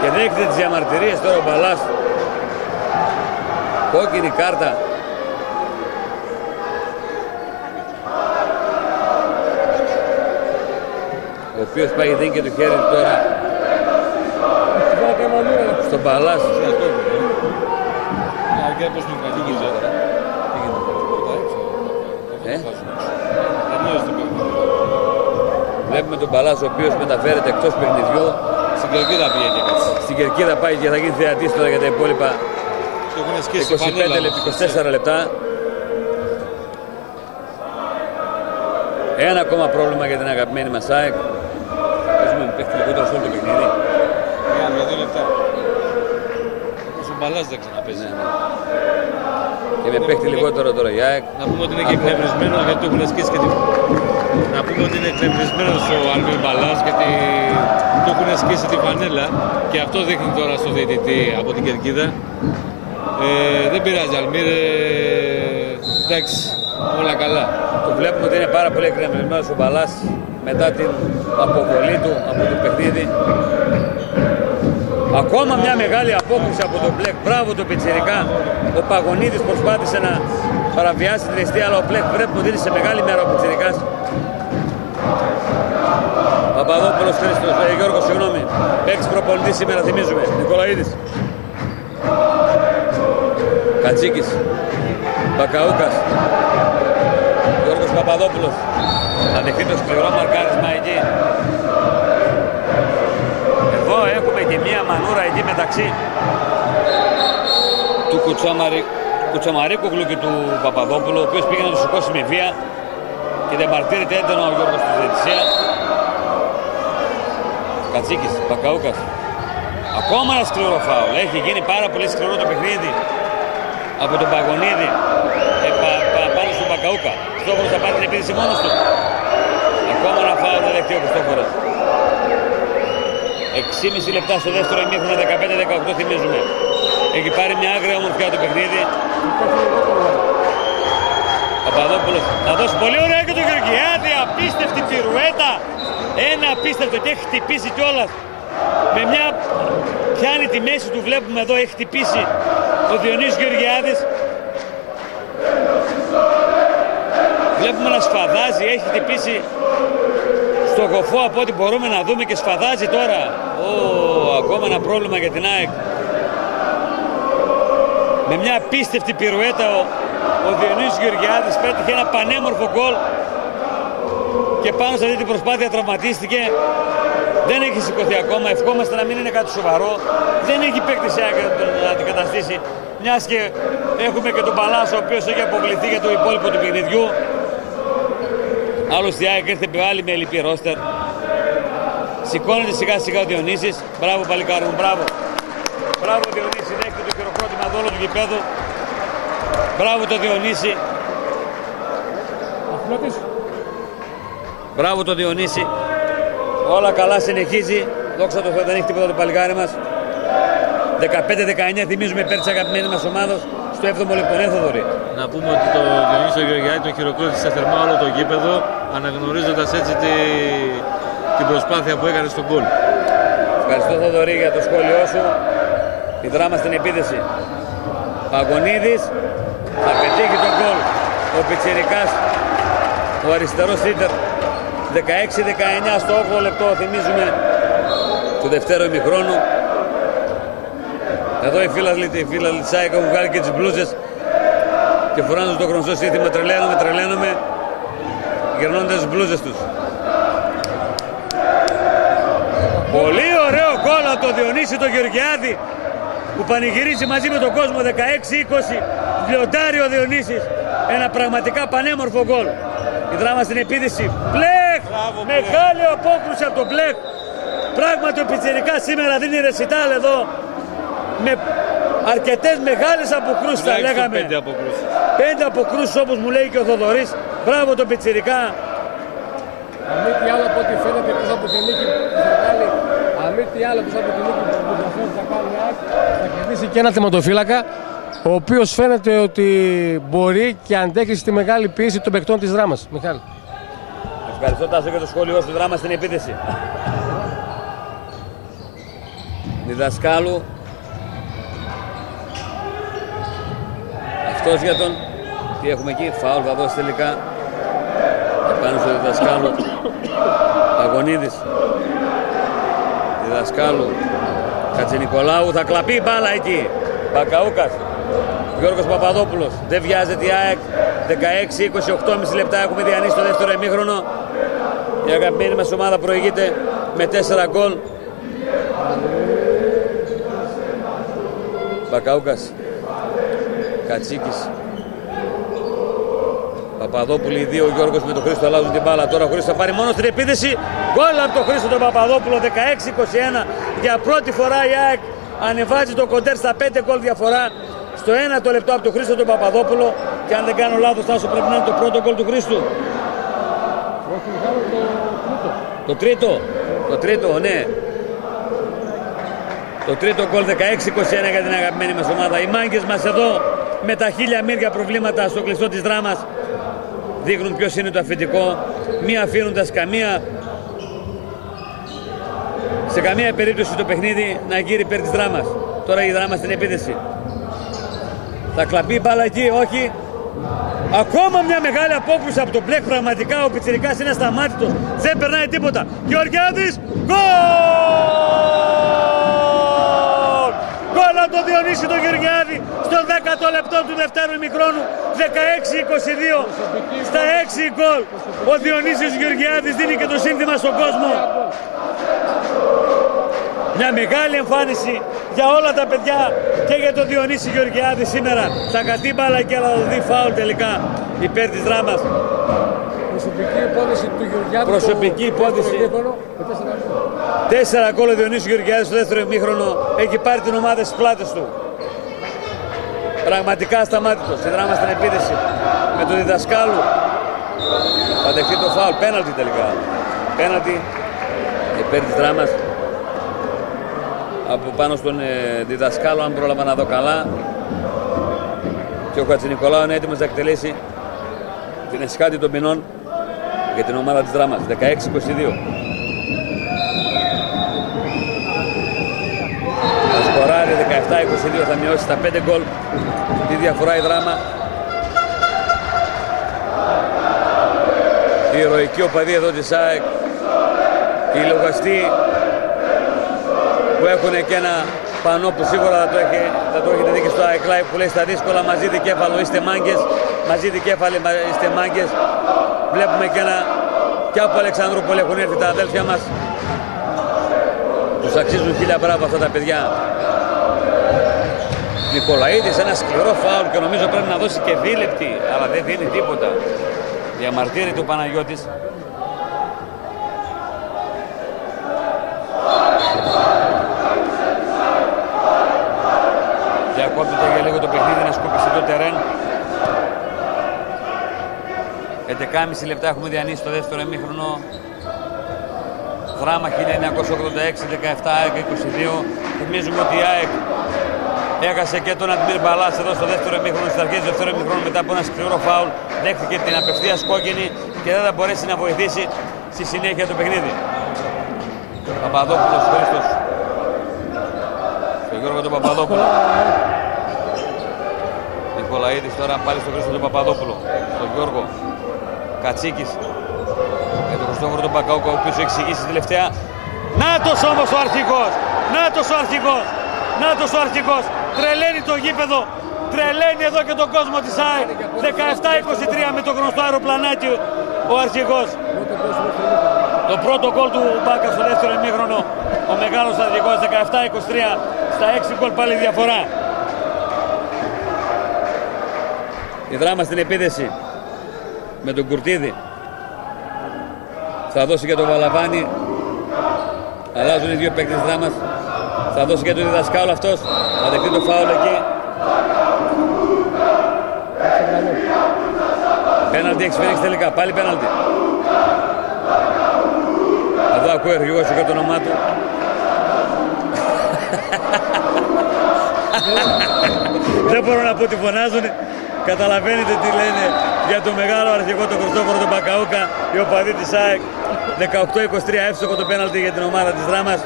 και δέχεται τις διαμαρτυρίες τώρα ο Παλάς. Κόκκινη κάρτα. Ο οποίος πάει δίνει και το χέρι του τώρα στον Παλάς. Βλέπουμε τον Παλάς ο οποίος μεταφέρεται εκτός παιχνιδιού. Στην Κερκίδα πήγε και κάτσε. Στην Κερκίδα πάει και θα γίνει θεατής τώρα για τα υπόλοιπα 25 λεπτά, 24 λεπτά. Ένα ακόμα πρόβλημα για την αγαπημένη μας ΑΕΚ. Παίζουμε με παίχτη λιγότερο σε όλο το παιχνίδι. Για 2 λεπτά. Όπως ο Μπαλάς δεν ξαναπέζει. Και με παίχτη λιγότερο τώρα η ΑΕΚ. Να πούμε ότι είναι και εκνευρισμένος γιατί το έχουν ασκήσει και να πούμε ότι είναι εκνευρισμένος ο Αλμύρ Μπαλάς γιατί το έχουν ασκήσει τη φανέλα και αυτό δείχνει τώρα στο διαιτητή από την Κερκίδα. Δεν πειράζει Αλμύρ, εντάξει, όλα καλά. Το βλέπουμε ότι είναι πάρα πολύ εκνευρισμένος ο Μπαλάς μετά την αποβολή του από το παιχνίδι. Ακόμα μια μεγάλη απόκριση από τον Μπλεκ. Μπράβο το Πιτσιρικά. Ο Παγωνίδης προσπάθησε να παραβιάσει την αιστεία, αλλά ο Μπλεκ βλέπουμε ότι είναι σε μεγάλη μέρα ο Πιτσιρικάς. Παπαδόπουλος Χρήστος, Γιώργος, συγγνώμη. Παίκτης προπονητής σήμερα, θυμίζουμε. Νικολαίδης. Κατσίκης. Μπακαούκας. Γιώργος Παπαδόπουλος. Θα δεχτεί το σκληρό μαρκάρισμα εκεί. Εδώ έχουμε και μία μανούρα εκεί μεταξύ του Κουτσαμαρίκογλου και του Παπαδόπουλου, ο οποίος πήγε να του σηκώσει με βία και διαμαρτύρεται έντονα ο Γιώργος στη διαιτησία. Κατσίκης, Μπακαούκας. Ακόμα ένα σκληρό φάουλ. Έχει γίνει πάρα πολύ σκληρό το παιχνίδι από τον Παγωνίδη πάνω στον Μπακαούκα. Χριστόφορος θα πάρει την επίθεση μόνος του. Ακόμα ένα φάουλ δεν δεχτεί ο Χριστόφορος. 6,5 λεπτά στο δεύτερο ημίχρονο, 15-18 θυμίζουμε. Έχει πάρει μια άγρια ομορφιά το παιχνίδι. Παπαδόπουλος θα δώσει πολύ ωραία και το Γεωργιάδη. Απίστευτη πυρουέτα. Ένα απίστευτο και έχει χτυπήσει κιόλας. Με μια πιάνει τη μέση του, βλέπουμε εδώ έχει χτυπήσει ο Διονύσης Γεωργιάδης. Βλέπουμε να σφαδάζει, έχει χτυπήσει στο γοφό από ό,τι μπορούμε να δούμε και σφαδάζει τώρα. Ακόμα ένα πρόβλημα για την ΑΕΚ. Με μια απίστευτη πυρουέτα ο Διονύσης Γεωργιάδης πέτυχε ένα πανέμορφο γκολ και πάνω σε αυτή την προσπάθεια τραυματίστηκε. Δεν έχει σηκωθεί ακόμα, ευχόμαστε να μην είναι κάτι σοβαρό. Δεν έχει παίκτη σε ΑΕΚ να αντικαταστήσει, μιας και έχουμε και τον Παλάσο ο οποίος έχει αποβληθεί για το υπόλοιπο του παιχνιδιού. Άλλωστε η ΑΕΚ ήρθε πάλι με λυπή ρόστερ. Σηκώνεται σιγά σιγά ο Διονύσης. Μπράβο παλικάρι μου, μπράβο. Μπράβο Διονύση, δέχεται το χειροκρότημα δόλο του γηπέδου. Μπράβο το Διονύση. Μπράβο το Διονύση. Όλα καλά, συνεχίζει. Δόξα τω Θεώ, δεν έχει τίποτα το παλικάρι μας. 15-19 θυμίζουμε υπέρ της αγαπημένης μας ομάδος στο 7ο λεπτό. Ναι, Θοδωρή. Να πούμε ότι το Διονύσιο Γεωργιάδη τον χειροκρότησε θερμά όλο το γήπεδο, αναγνωρίζοντας έτσι την προσπάθεια που έκανε στον γκολ. Ευχαριστώ Θοδωρή για το σχόλιο σου. Η δράμα στην επίθεση. Παγωνίδης θα πετύχει τον γκολ. Ο Πιτσιρικάς, ο αριστερός σέντερ. 16-19 στο 8ο λεπτό θυμίζουμε του δευτέρου ημιχρόνου. Εδώ οι φίλοι της ΑΕΚ έχουν βγάλει και τις μπλούζες και φοράνε το γνωστό σύνθημα τρελαίνομαι, γυρνώντας τις μπλούζες τους. Πολύ ωραίο γκολ από το Διονύση το Γεωργιάδη που πανηγυρίζει μαζί με τον κόσμο. 16-20 λιοντάρει ο Διονύσης. Ένα πραγματικά πανέμορφο γκολ. Η δράμα στην επίθεση. Μπλεκ! Μεγάλη απόκρουση από τον Μπλεκ. Πράγματι ο Πιτσιρικάς σήμερα δίνει ρεσιτάλ εδώ. Με αρκετές μεγάλες αποκρούσεις θα λέγαμε. 5 αποκρούσεις. 5 αποκρούσεις όπως μου λέει και ο Θοδωρής. Μπράβο τον πιτσιρικά. Αν μη τι άλλο από ό,τι φαίνεται πίσω από τη νίκη που θα κάνει, αν μη τι άλλο πίσω από τη νίκη που θα κάνει, θα κερδίσει και ένα τερματοφύλακα, ο οποίος φαίνεται ότι μπορεί και αντέχει στη μεγάλη πίεση των παικτών της Δράμας. Μιχάλη. Ευχαριστώ Τάσο για το σχόλιο σου. Δράμα στην επίθεση. Διδασκάλου. Αυτός για τον. Τι έχουμε εκεί, φάουλ θα δώσει τελικά. Επάνω στο Διδασκάλου. Παγωνίδης. Διδασκάλου. Κατσενικολάου, θα κλαπεί μπάλα εκεί. Μπακαούκας. Γιώργος Παπαδόπουλος. Δεν βιάζεται η ΑΕΚ. 16-28,5 λεπτά έχουμε διανύσει στο δεύτερο ημίχρονο. Η αγαπημένη μας ομάδα προηγείται με 4 γκολ. Μπακαούκας. Κατσίκης. Παπαδόπουλοι οι δύο, ο Γιώργος με τον Χρήστο αλλάζουν την μπάλα. Τώρα ο Χρήστος θα πάρει μόνο στην επίθεση. Γκολ από τον Χρήστο τον Παπαδόπουλο, 16-21. Για πρώτη φορά η ΑΕΚ ανεβάζει το κοντέρ στα 5 γκολ διαφορά. Στο 1 λεπτό από τον Χρήστο τον Παπαδόπουλο. Και αν δεν κάνω λάθος, Τάσο, πρέπει να είναι το πρώτο γκολ του Χρήστου. Το τρίτο, ναι. Το τρίτο γκολ, 16-21 για την αγαπημένη μας ομάδα. Οι μάγκες μας εδώ με τα χίλια μύρια προβλήματα στο κλειστό της Δράμας δείχνουν ποιος είναι το αφεντικό, μη αφήνοντας σε καμία περίπτωση το παιχνίδι να γύρει υπέρ της Δράμας. Τώρα η Δράμα στην επίθεση. Θα κλαπεί η μπάλα εκεί, όχι. Ακόμα μια μεγάλη απόκρουση από τον Μπλεκ. Πραγματικά ο πιτσιρικάς είναι ασταμάτητος. Δεν περνάει τίποτα. Γεωργιάδης, γκολ! Γκολ από τον Διονύση τον Γεωργιάδη στο 10ο λεπτό του δευτέρου ημιχρόνου. 16-22 στα 6 γκολ. Ο Διονύσιος Γεωργιάδης δίνει και το σύνθημα στον κόσμο. Μια μεγάλη εμφάνιση για όλα τα παιδιά και για τον Διονύση Γεωργιάδη σήμερα. Θα κατεί μπάλα και θα δει φάουλ τελικά υπέρ της Δράμας. Προσωπική υπόθεση του Γεωργιάδη. Προσωπική υπόθεση. 4 γκολ ο Διονύσης Γεωργιάδης στο δεύτερο ημίχρονο. Έχει πάρει την ομάδα στις πλάτες του. Πραγματικά ασταμάτητος. Η Δράμα στην επίθεση με τον Διδασκάλου. Θα δεχτεί το φάουλ. Πέναλτι τελικά. Πέναλτι υπέρ της Δράμας. Από πάνω στον Διδασκάλο, αν πρόλαβα να δω καλά. Και ο Κατσενικολάου είναι έτοιμος να εκτελέσει την εσχάτη των ποινών για την ομάδα της Δράμας. 16-22. Θα σκοράρει 17-22, θα μειώσει στα 5 γκολ τη διαφορά η Δράμα. Οι ηρωικοί οπαδοί εδώ της ΑΕΚ, οι λογαστοί που έχουν και ένα πανό που σίγουρα θα το έχετε δει και στο ΑΕΚ Live που λέει στα δύσκολα μαζί δικέφαλο είστε μάγκες, μαζί δικέφαλοι είστε μάγκες. Βλέπουμε και από Αλεξανδρούπολη έχουν έρθει τα αδέλφια μας. Τους αξίζουν χίλια μπράβο αυτά τα παιδιά. Νικολαίδης, ένα σκληρό φάουλ και νομίζω πρέπει να δώσει και δίλεπτη, αλλά δεν δίνει τίποτα. Διαμαρτύρει του Παναγιώτης. Διακόπτεται για λίγο το παιχνίδι να σκουπιστεί το τερέν. 11,5 λεπτά έχουμε διανύσει το δεύτερο ημίχρονο. Δράμα 1986, 17 ΑΕΚ 22. Θυμίζουμε ότι η ΑΕΚ έχασε και τον Αντμίρ Μπαλάς εδώ στο δεύτερο ημίχρονο, στις αρχές του δεύτερου ημίχρονου μετά από ένα σκληρό φάουλ. Δέχθηκε την απευθείας κόκκινη και δεν θα μπορέσει να βοηθήσει στη συνέχεια του παιχνίδι. Παπαδόπουλος Χρήστος. Στον Γιώργο τον Παπαδόπουλο. Νικολαίδης τώρα πάλι στον Χρήστο τον Παπαδόπουλο. Στον Γιώργο. Κατσίκης. Για τον Χριστόφορο τον Μπακαούκο, ο οποίος έχει εξηγήσει τελευταία. Νάτος όμως ο αρχηγός! Νάτος ο αρχηγός! Νάτος ο αρχηγός! Τρελαίνει το γήπεδο! Τρελαίνει εδώ και τον κόσμο της ΑΕΚ! 17-23 με το γνωστό αεροπλανάκι ο αρχηγός. Το πρώτο γκολ του Μπάκα στο δεύτερο ημίχρονο. Ο μεγάλος αρχηγός 17-23 στα 6 γκολ πάλι διαφορά. Η Δράμα στην επίθεση με τον Κουρτίδη. Θα δώσει και τον Βαλαβάνη. Αλλάζουν οι δύο παίκτες της Δράμας. Θα δώσει και τον Διδασκάλο αυτός. Θα δεχτεί το φάουλ εκεί. Πέναλτι έχει σφυρίξει τελικά. Πάλι πέναλτι. Εδώ ακούει ο αρχηγός και το όνομά του. Δεν μπορώ να πω τι φωνάζουν. Καταλαβαίνετε τι λένε για το μεγάλο αρχηγό τον Χριστόφορο τον Μπακαούκα, οι οπαδοί της ΑΕΚ. 18-23 εύστοχο το πέναλτι για την ομάδα της Δράμας.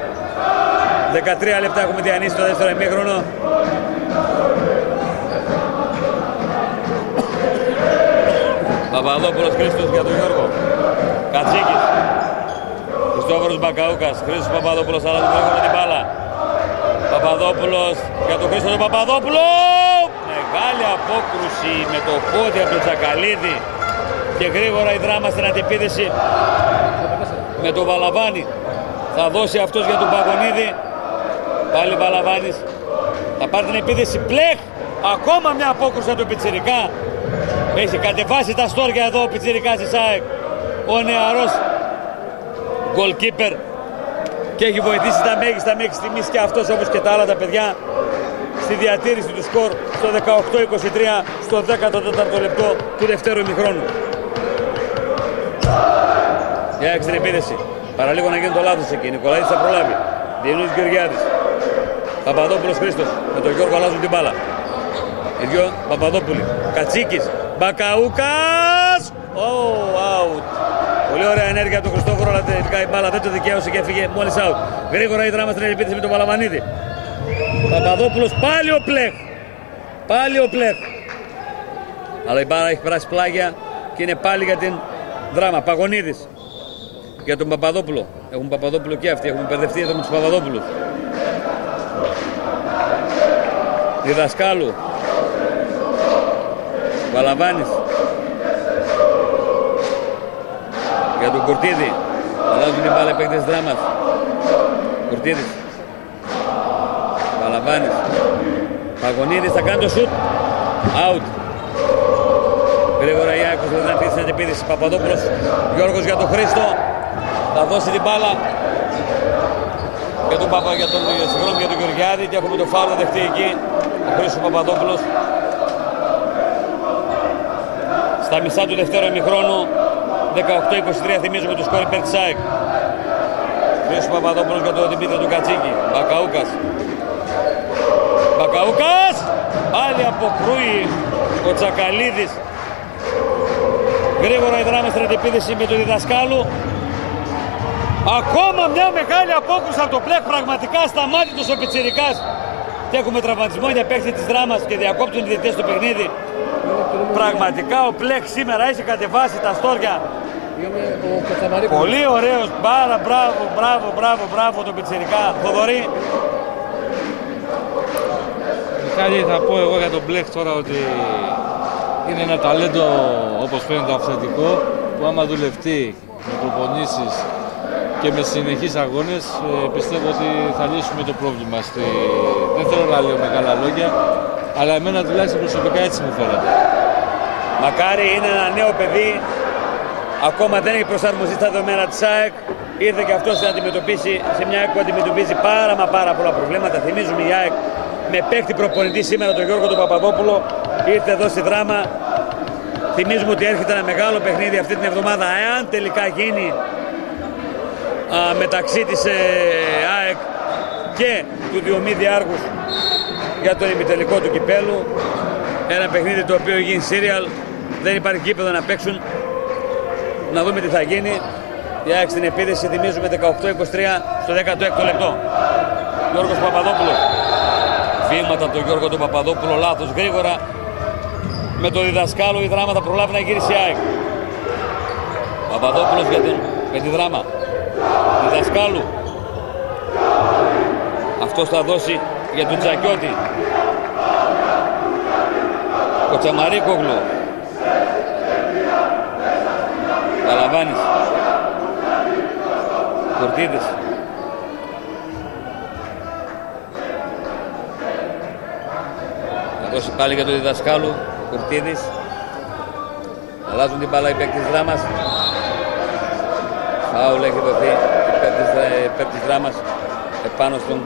13 λεπτά έχουμε διανύσει το δεύτερο ημίχρονο. Παπαδόπουλος Χρήστος για τον Γιώργο. Κατσίκης. Χριστόφορος Μπακαούκας. Χρήστος Παπαδόπουλος αλλά τον Γιώργο με την μπάλα. Παπαδόπουλος για τον Χρήστο τον Παπαδόπουλο. Μεγάλη απόκρουση με το πόδι από τον Τσακαλίδη. Και γρήγορα η Δράμα στην αντεπίδεση με τον Βαλαβάνη. Θα δώσει αυτός για τον Παγωνίδη. Πάλι Βαλαβάνης. Θα πάρει την επίδεση. Πλέχ. Ακόμα μια απόκρουση από τον Πιτσιρικά. Έχει κατεβάσει τα στόρια εδώ ο Πιτσιρικάς της ΑΕΚ. Ο νεαρός goalkeeper. Και έχει βοηθήσει τα μέγιστα μέχρι στιγμής και αυτός όπως και τα άλλα τα παιδιά στη διατήρηση του σκορ στο 18-23 στο 14ο λεπτό του δευτέρου ημιχρόνου. Για έξι την επίδεση. Παραλίγο να γίνει το λάθος εκεί. Νικολαίδης θα προλάβει. Διενούης Γεωργιάδης. Παπαδόπουλος Χρήστος. Με τον Γιώργο αλλάζουν την μπάλα. Οι δυο Παπαδόπουλοι. Κατσίκης. Μπακαούκας. Out. Πολύ ωραία ενέργεια του Χριστόφορου, αλλά τελικά η μπάλα δεν το δικαίωσε και έφυγε μόλις out. Γρήγορα η Δράμα στην επίθεση με τον Παλαβανίδη. Παπαδόπουλος, πάλι ο Πλέχ. Πάλι ο Πλέχ. Αλλά η μπάλα έχει περάσει πλάγια και είναι πάλι για την Δράμα. Παγωνίδης. Για τον Παπαδόπουλο. Έχουν Παπαδόπουλο και αυτοί. Έχουν μπερδευτεί εδώ με τους Παπαδόπουλους. Διδασκάλου. Βαλαβάνης. Για τον Κουρτίδη. Αλλάζουν την μπάλα παίκτες Δράμας. Κουρτίδης. Βαλαβάνης. Παγωνίδης θα κάνει το σουτ. Out. Γρήγορα η Άκος θα αφήσει την αντεπίδηση. Παπαδόπουλος. Γιώργος για τον Χρήστο. Θα δώσει την μπάλα για τον Γεωργιάδη και έχουμε το φάουλ να δεχτεί εκεί ο Χρήστος Παπαδόπουλος. Στα μισά του δευτέρου ημιχρόνου 18-23 θυμίζουμε το σκορ υπέρ της ΑΕΚ. Χρήστος Παπαδόπουλος για τον Δημήτρη του Κατσίκη. Μπακαούκας. Πάλι αποκρούει ο Τσακαλίδης. Γρήγορα η Δράμα στην αντεπίδεση με τον Διδασκάλου. Ακόμα μια μεγάλη απόκρουση από το Πλέχ. Πραγματικά σταμάτητος ο Πιτσιρικάς. Και έχουμε τραυματισμό για παίκτη της Δράμας και διακόπτουν οι διαιτητές στο παιχνίδι. Πραγματικά ο Πλέχ σήμερα έχει κατεβάσει τα στόρια. Πολύ ωραίος. Μπράβο τον Πιτσιρικά. Θοδωρή. Κάτι θα πω εγώ για τον Πλέχ τώρα ότι είναι ένα ταλέντο όπως φαίνεται αυθεντικό που άμα δουλευτεί με προπονήσεις και με συνεχείς αγώνες πιστεύω ότι θα λύσουμε το πρόβλημα. Δεν θέλω να λέω μεγάλα λόγια, αλλά εμένα τουλάχιστον προσωπικά έτσι μου φαίνεται. Μακάρι, είναι ένα νέο παιδί, ακόμα δεν έχει προσαρμοστεί στα δεδομένα της ΑΕΚ. Ήρθε και αυτός να αντιμετωπίσει σε μια ΑΕΚ που αντιμετωπίζει πάρα πολλά προβλήματα. Θυμίζουμε η ΑΕΚ με παίκτη προπονητή σήμερα τον Γιώργο τον Παπαδόπουλο. Ήρθε εδώ στη Δράμα. Θυμίζουμε ότι έρχεται ένα μεγάλο παιχνίδι αυτή την εβδομάδα, εάν τελικά γίνει μεταξύ της ΑΕΚ και του Διομήδη Άργους για τον ημιτελικό του κυπέλου. Ένα παιχνίδι το οποίο γίνει σύριαλ, δεν υπάρχει γήπεδο να παίξουν. Να δούμε τι θα γίνει. Η ΑΕΚ στην επίδεση, θυμίζουμε 18-23 στο 16ο λεπτό. Γιώργος Παπαδόπουλος. Βήματα από τον Γιώργο τον Παπαδόπουλο, λάθος γρήγορα. Με το Διδασκάλο η Δράμα θα προλάβει να γυρίσει η ΑΕΚ. Παπαδόπουλος για τη Δράμα. Διδασκάλου. Αυτός θα δώσει για τον Τζακιώτη. Κοτσαμαρίκογλου. Καλαβάνης. Κουρτίδης. Θα δώσει πάλι για τον Διδασκάλου. Κουρτίδης. Αλλάζουν την μπάλα υπέρ της Δράμας. Φάουλ έχει δοθεί υπέρ της Δράμας. επάνω στον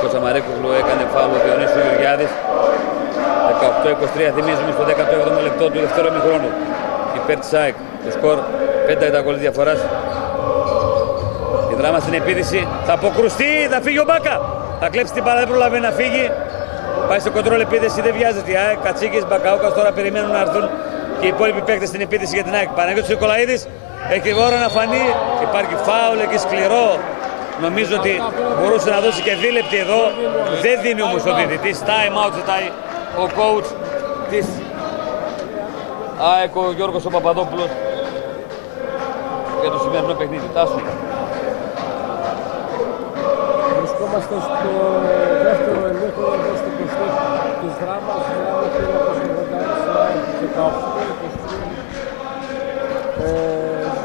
Κουτσαμαρίκογλου έκανε φάουλ ο Διονύσης Γεωργιάδης. 18-23 θυμίζουμε στο 17ο λεπτό του δεύτερου ημιχρόνου. Υπέρ της ΑΕΚ το σκορ 5 τα γκολ διαφοράς. Η Δράμα στην επίδυση θα αποκρουστεί, θα φύγει ο Μπάκα. Θα κλέψει την μπάλα, δεν προλαβαίνει να φύγει. Πάει στο κοντρόλ επίδεση, δεν βιάζεται η ΑΕΚ. Κατσίκης, Μπακαούκας τώρα περιμένουν να έρθουν και οι υπόλοιποι παίκτες στην επίδεση για την ΑΕΚ. Παναγιώτης Νικολαίδης έχει ώρα να φανεί. Υπάρχει φάουλ εκεί σκληρό. Νομίζω ότι μπορούσε να δώσει και δίλεπτη εδώ. Δεν δίνει όμως ο διαιτητής. Time out ζητάει ο coach της ΑΕΚ, ο Γιώργος ο Παπαδόπουλος, για το σημερινό παιχνίδι. Τάσου. Βρισκόμαστε στο δεύτερο ημίχρονο εδώ στο κοστό της Δράμας.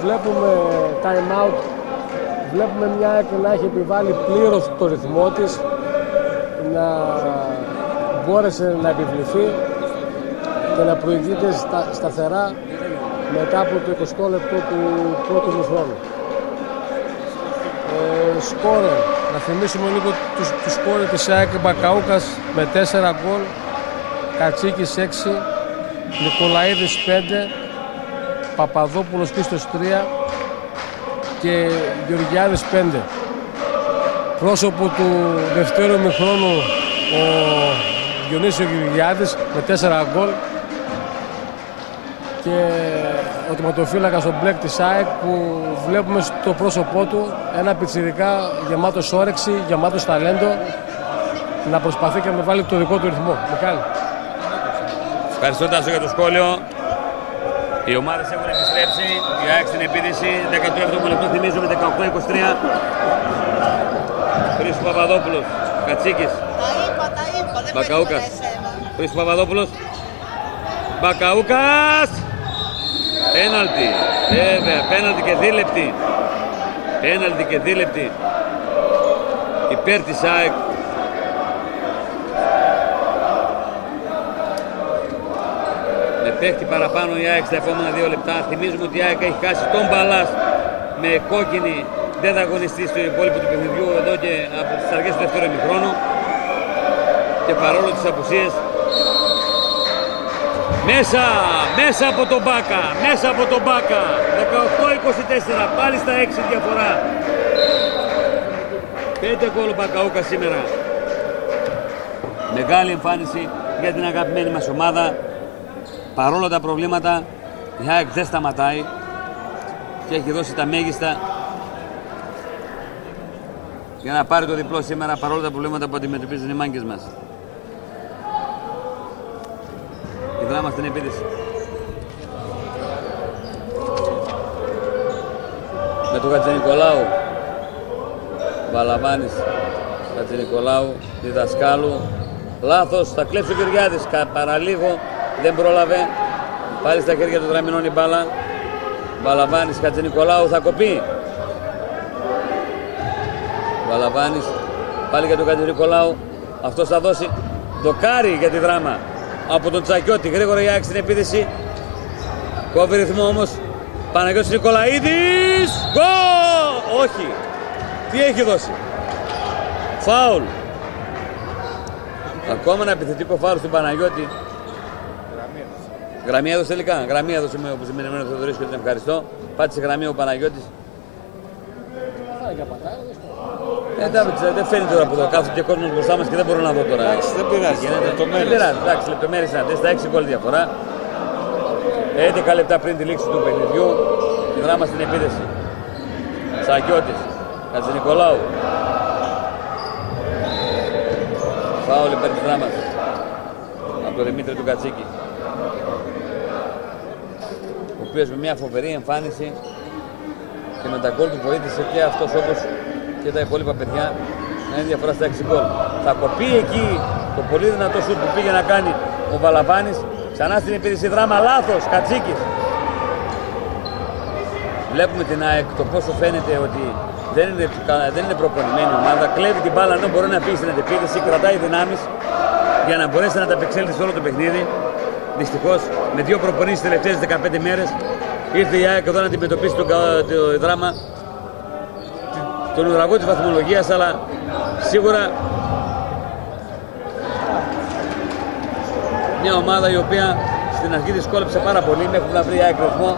Βλέπουμε time out. Βλέπουμε μια ΑΕΚ να έχει επιβάλει πλήρως το ρυθμό της, να μπόρεσε να επιβληθεί και να προηγείται σταθερά μετά από το 20 λεπτό του πρώτου ημιχρόνου. Σκόρερ, να θυμίσουμε λίγο τους σκόρερ της ΑΕΚ. Μπακαούκας με 4 γκολ, Κατσίκης 6, Νικολαίδης 5, Παπαδόπουλος Χρήστος 3 και Γεωργιάδης 5. Πρόσωπο του δευτέρου ημιχρόνου ο Διονύσιος Γεωργιάδης με 4 γκολ και ο τερματοφύλακας στο μπλεκ της ΑΕΚ που βλέπουμε στο πρόσωπό του ένα πιτσιρικά γεμάτος όρεξη, γεμάτος ταλέντο να προσπαθεί και να βάλει το δικό του ρυθμό. Μιχάλη. Ευχαριστώ Τάσο για το σχόλιο. Οι ομάδες έχουν επιστρέψει, η ΑΕΚ στην επίδυση, 17ο λεπτό θυμίζουμε 18-23. Χρήστος Παπαδόπουλος, Κατσίκης, Μπακαούκας, Χρήστος Παπαδόπουλος, Μπακαούκας, πέναλτι, βέβαια, πέναλτι και δίλεπτη, πέναλτι και δίλεπτη υπέρ της ΑΕΚ. Με παίχτη παραπάνω η ΑΕΚ στα επόμενα 2 λεπτά. Θυμίζουμε ότι η ΑΕΚ έχει χάσει τον Μπαλάς με κόκκινη, δεν θα αγωνιστεί στο υπόλοιπο του παιχνιδιού εδώ και από τις αρχές του δεύτερου ημιχρόνου. Και παρόλο τις απουσίες, μέσα από τον Μπάκα, μέσα από τον Μπάκα, 18-24, πάλι στα 6 διαφορά. 5 γκολ ο Μπακαούκα σήμερα. Μεγάλη εμφάνιση για την αγαπημένη μας ομάδα. Παρόλο τα προβλήματα, η ΑΕΚ δεν σταματάει και έχει δώσει τα μέγιστα για να πάρει το διπλό σήμερα, παρόλο τα προβλήματα που αντιμετωπίζουν οι μάγκες μας. Η Δράμα στην επίδυση. Με τον Χατζηνικολάου, Βαλαβάνης, Χατζηνικολάου, Διδασκάλου. Λάθος, θα κλέψει ο Γεωργιάδης, παραλίγο, δεν πρόλαβε. Πάλι στα χέρια του Δραμινών η μπάλα. Βαλαβάνης, Χατζηνικολάου, θα κοπεί. Βαλαβάνης, πάλι για τον Χατζηνικολάου. Αυτός θα δώσει δοκάρι για τη Δράμα. Από τον Τσακιώτη, γρήγορα η ΑΕΚ στην επίδυση. Κόβει ρυθμό όμως. Παναγιώτης Νικολαίδης. Γκολ! Όχι. Τι έχει δώσει. Φάουλ. Ακόμα ένα επιθετικό φάουλ στον Παναγιώτη. Γραμμή έδωσε τελικά. Γραμμή έδωσε με όπως σημαίνει ο Θεοδωρής και τον ευχαριστώ. Πάτησε γραμμή ο Παναγιώτης. Εντάξει, δεν φαίνεται τώρα που εδώ κάθεται και κόσμος μπροστά μας και δεν μπορώ να δω τώρα. Εντάξει, δεν πειράζει. Δεν πειράζει, εντάξει, λεπτομέρειες είναι αυτές, στα 6 γκολ διαφορά. 11 λεπτά πριν τη λήξη του παιχνιδιού, η Δράμα στην επίδεση. Σακιώτης, Χατζηνικολάου. Φάουλ υπέρ της Δράμας. Από τον Δημήτρη του Κατσίκη. Ο οποίος με μια φοβερή εμφάνιση και με τα γκολ του βοήθησε και αυτός όπως και τα υπόλοιπα παιδιά να είναι διαφορά στα 6 γκολ. Θα κοπεί εκεί το πολύ δυνατό σουτ που πήγε να κάνει ο Βαλαβάνης. Ξανά στην επίδυση Δράμα, λάθος, Κατσίκης. Βλέπουμε την ΑΕΚ το πόσο φαίνεται ότι δεν είναι προπονημένη ομάδα. Κλέβει την μπάλα ενώ μπορεί να πει στην αντεπίθεση, κρατάει δυνάμεις για να μπορέσει να τα απεξέλθει σε όλο το παιχνίδι. Δυστυχώς με 2 προπονήσεις τις τελευταίες 15 μέρες ήρθε η ΑΕΚ εδώ να αντιμετωπίσει το Δράμα τον ουραγό της βαθμολογίας, αλλά σίγουρα μια ομάδα η οποία στην αρχή δυσκόλεψε πάρα πολύ μέχρι να βρει ΑΕΚ ρυθμό.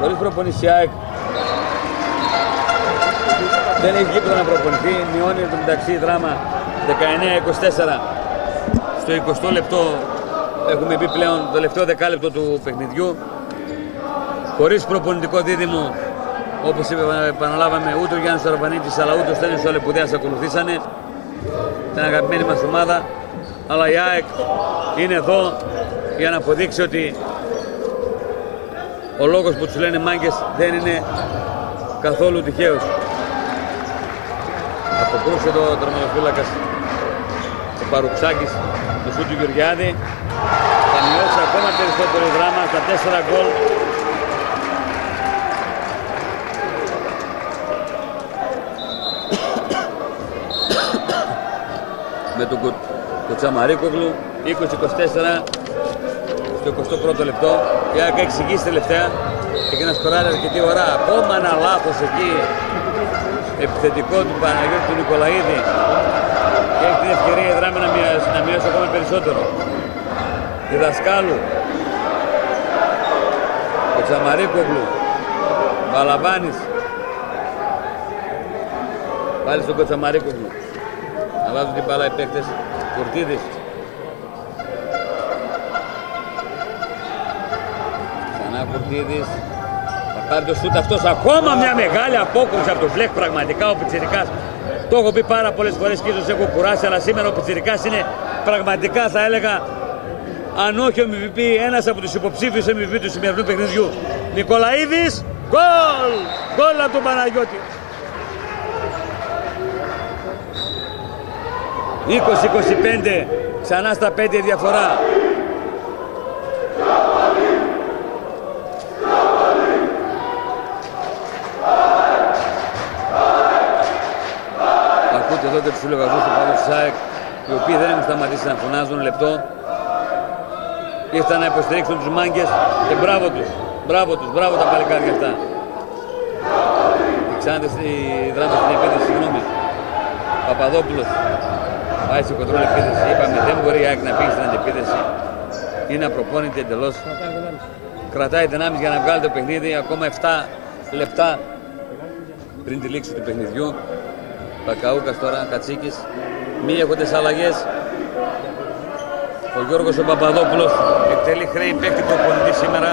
Χωρίς προπονήσει η ΑΕΚ δεν έχει γήπεδο να προπονηθεί, μειώνει το μεταξύ δράμα 19-24 στο 20ο λεπτό. Έχουμε μπει πλέον το τελευταίο δεκάλεπτο του παιχνιδιού. Χωρίς προπονητικό δίδυμο, όπως επαναλάβαμε, ούτε ο Γιάννης Αρβανίτης αλλά ούτε ο Στέλιος ο Αλεπουδέας ακολουθήσανε την αγαπημένη μας ομάδα. Αλλά η ΑΕΚ είναι εδώ για να αποδείξει ότι ο λόγος που τους λένε μάγκες δεν είναι καθόλου τυχαίος. Αποκρούσε το τερματοφύλακας ο Παρουξάκης το σούτ του Γεωργιάδη. Θα μειώσει ακόμα περισσότερο δράμα στα 4 γκολ. Με τον Κοτσαμαρίκογλου 20-24 στο 21ο λεπτό. Η ΑΕΚ έχει εξηγήσει τελευταία και να σκοράρει αρκετή ώρα. Ακόμα ένα λάθος εκεί επιθετικό του Παναγιώτη του Νικολαίδη και έχει την ευκαιρία η Δράμα να μειώσει ακόμα περισσότερο. Διδασκάλου, Κοτσαμαρίκογλου, Μπαλαβάνης, πάλι στον Κοτσαμαρίκογλου. Αλλάζουν την μπάλα οι παίκτες. Κουρτίδης. Ξανά Κουρτίδης. Θα πάρει το σούτ αυτός. Ακόμα μια μεγάλη απόκρουση από τον Φλεκ. Πραγματικά ο Πιτσιρικάς. Το έχω πει πάρα πολλές φορές και ίσως έχω κουράσει. Αλλά σήμερα ο Πιτσιρικάς είναι πραγματικά, θα έλεγα, αν όχι ο MVP, ένας από τους υποψήφιους MVP του σημερινού παιχνιδιού. Νικολαίδης. Γκολ! Γκολ από τον Παναγιώτη. 20-25, ξανά στα 5 διαφορά. Ακούτε εδώ και τους συλλογαριούς του Παύλου της ΑΕΚ, οι οποίοι δεν έχουν σταματήσει να φωνάζουν λεπτό. Ήρθαν να υποστηρίξουν τους μάγκες και μπράβο τους, μπράβο τα παλικάρια αυτά. Ξανά στη Δράμα στην επίθεση, συγγνώμη. Παπαδόπουλος. Πάει στο κοντρόλ επίθεση, είπαμε δεν μπορεί η ΑΕΚ να πήγε στην αντεπίθεση. Είναι απροπόνητη εντελώς. Κρατάει δυνάμεις για να βγάλει το παιχνίδι, ακόμα 7 λεπτά πριν τη λήξη του παιχνιδιού. Πακαούκας τώρα, Κατσίκης, μη έχοντες αλλαγές. Ο Γιώργος ο Παπαδόπουλος εκτελεί χρέη παίκτη προπονητή σήμερα.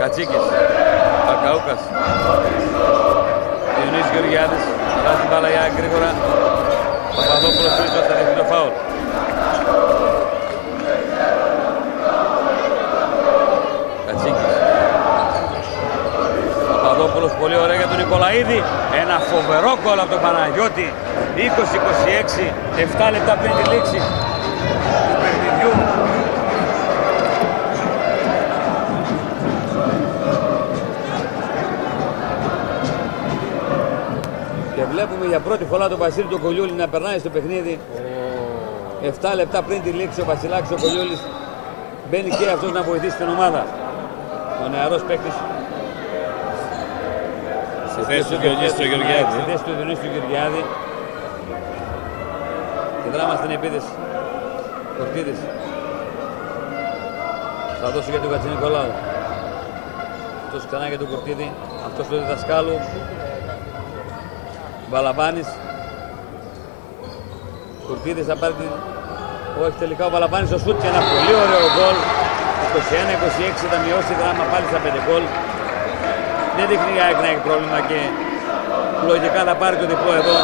Κατσίκης, Πακαούκας, Διονύσης Γεωργιάδης, βάζει την μπάλα η ΑΕΚ γρήγορα. Παπαδόπουλος πίσω θα δεχτεί το φάουλ. Κατσίκης. Παπαδόπουλος πολύ ωραία για τον Νικολαίδη. Ένα φοβερό γκολ από τον Παναγιώτη. 20-26, 7 λεπτά πριν τη λήξη του παιχνιδιού. Και βλέπουμε για πρώτη φορά τον Βασίλη τον Κολιούλη να περνάει στο παιχνίδι. 7 λεπτά πριν τη λήξη ο Βασιλάκης ο Κολιούλης μπαίνει και αυτός να βοηθήσει την ομάδα. Ο νεαρός παίκτης στη θέση του Διονύση του Γεωργιάδη. Στη θέση του Διονύση του Γεωργιάδη. Και Δράμα στην επίθεση. Κορτίδης. Θα δώσει για τον Κατσινικολάου. Αυτός ξανά για τον Κορτίδη. Αυτός του Διδασκάλου. Βαλαβάνης. Κουρτίδης θα πάρει την... Όχι τελικά ο Βαλαβάνης ο σούτ και ένα πολύ ωραίο γκολ. 21-26 θα μειώσει η Δράμα πάλι στα 5 γκολ. Δεν δείχνει η ΑΕΚ να έχει πρόβλημα και λογικά θα πάρει το διπλό εδώ.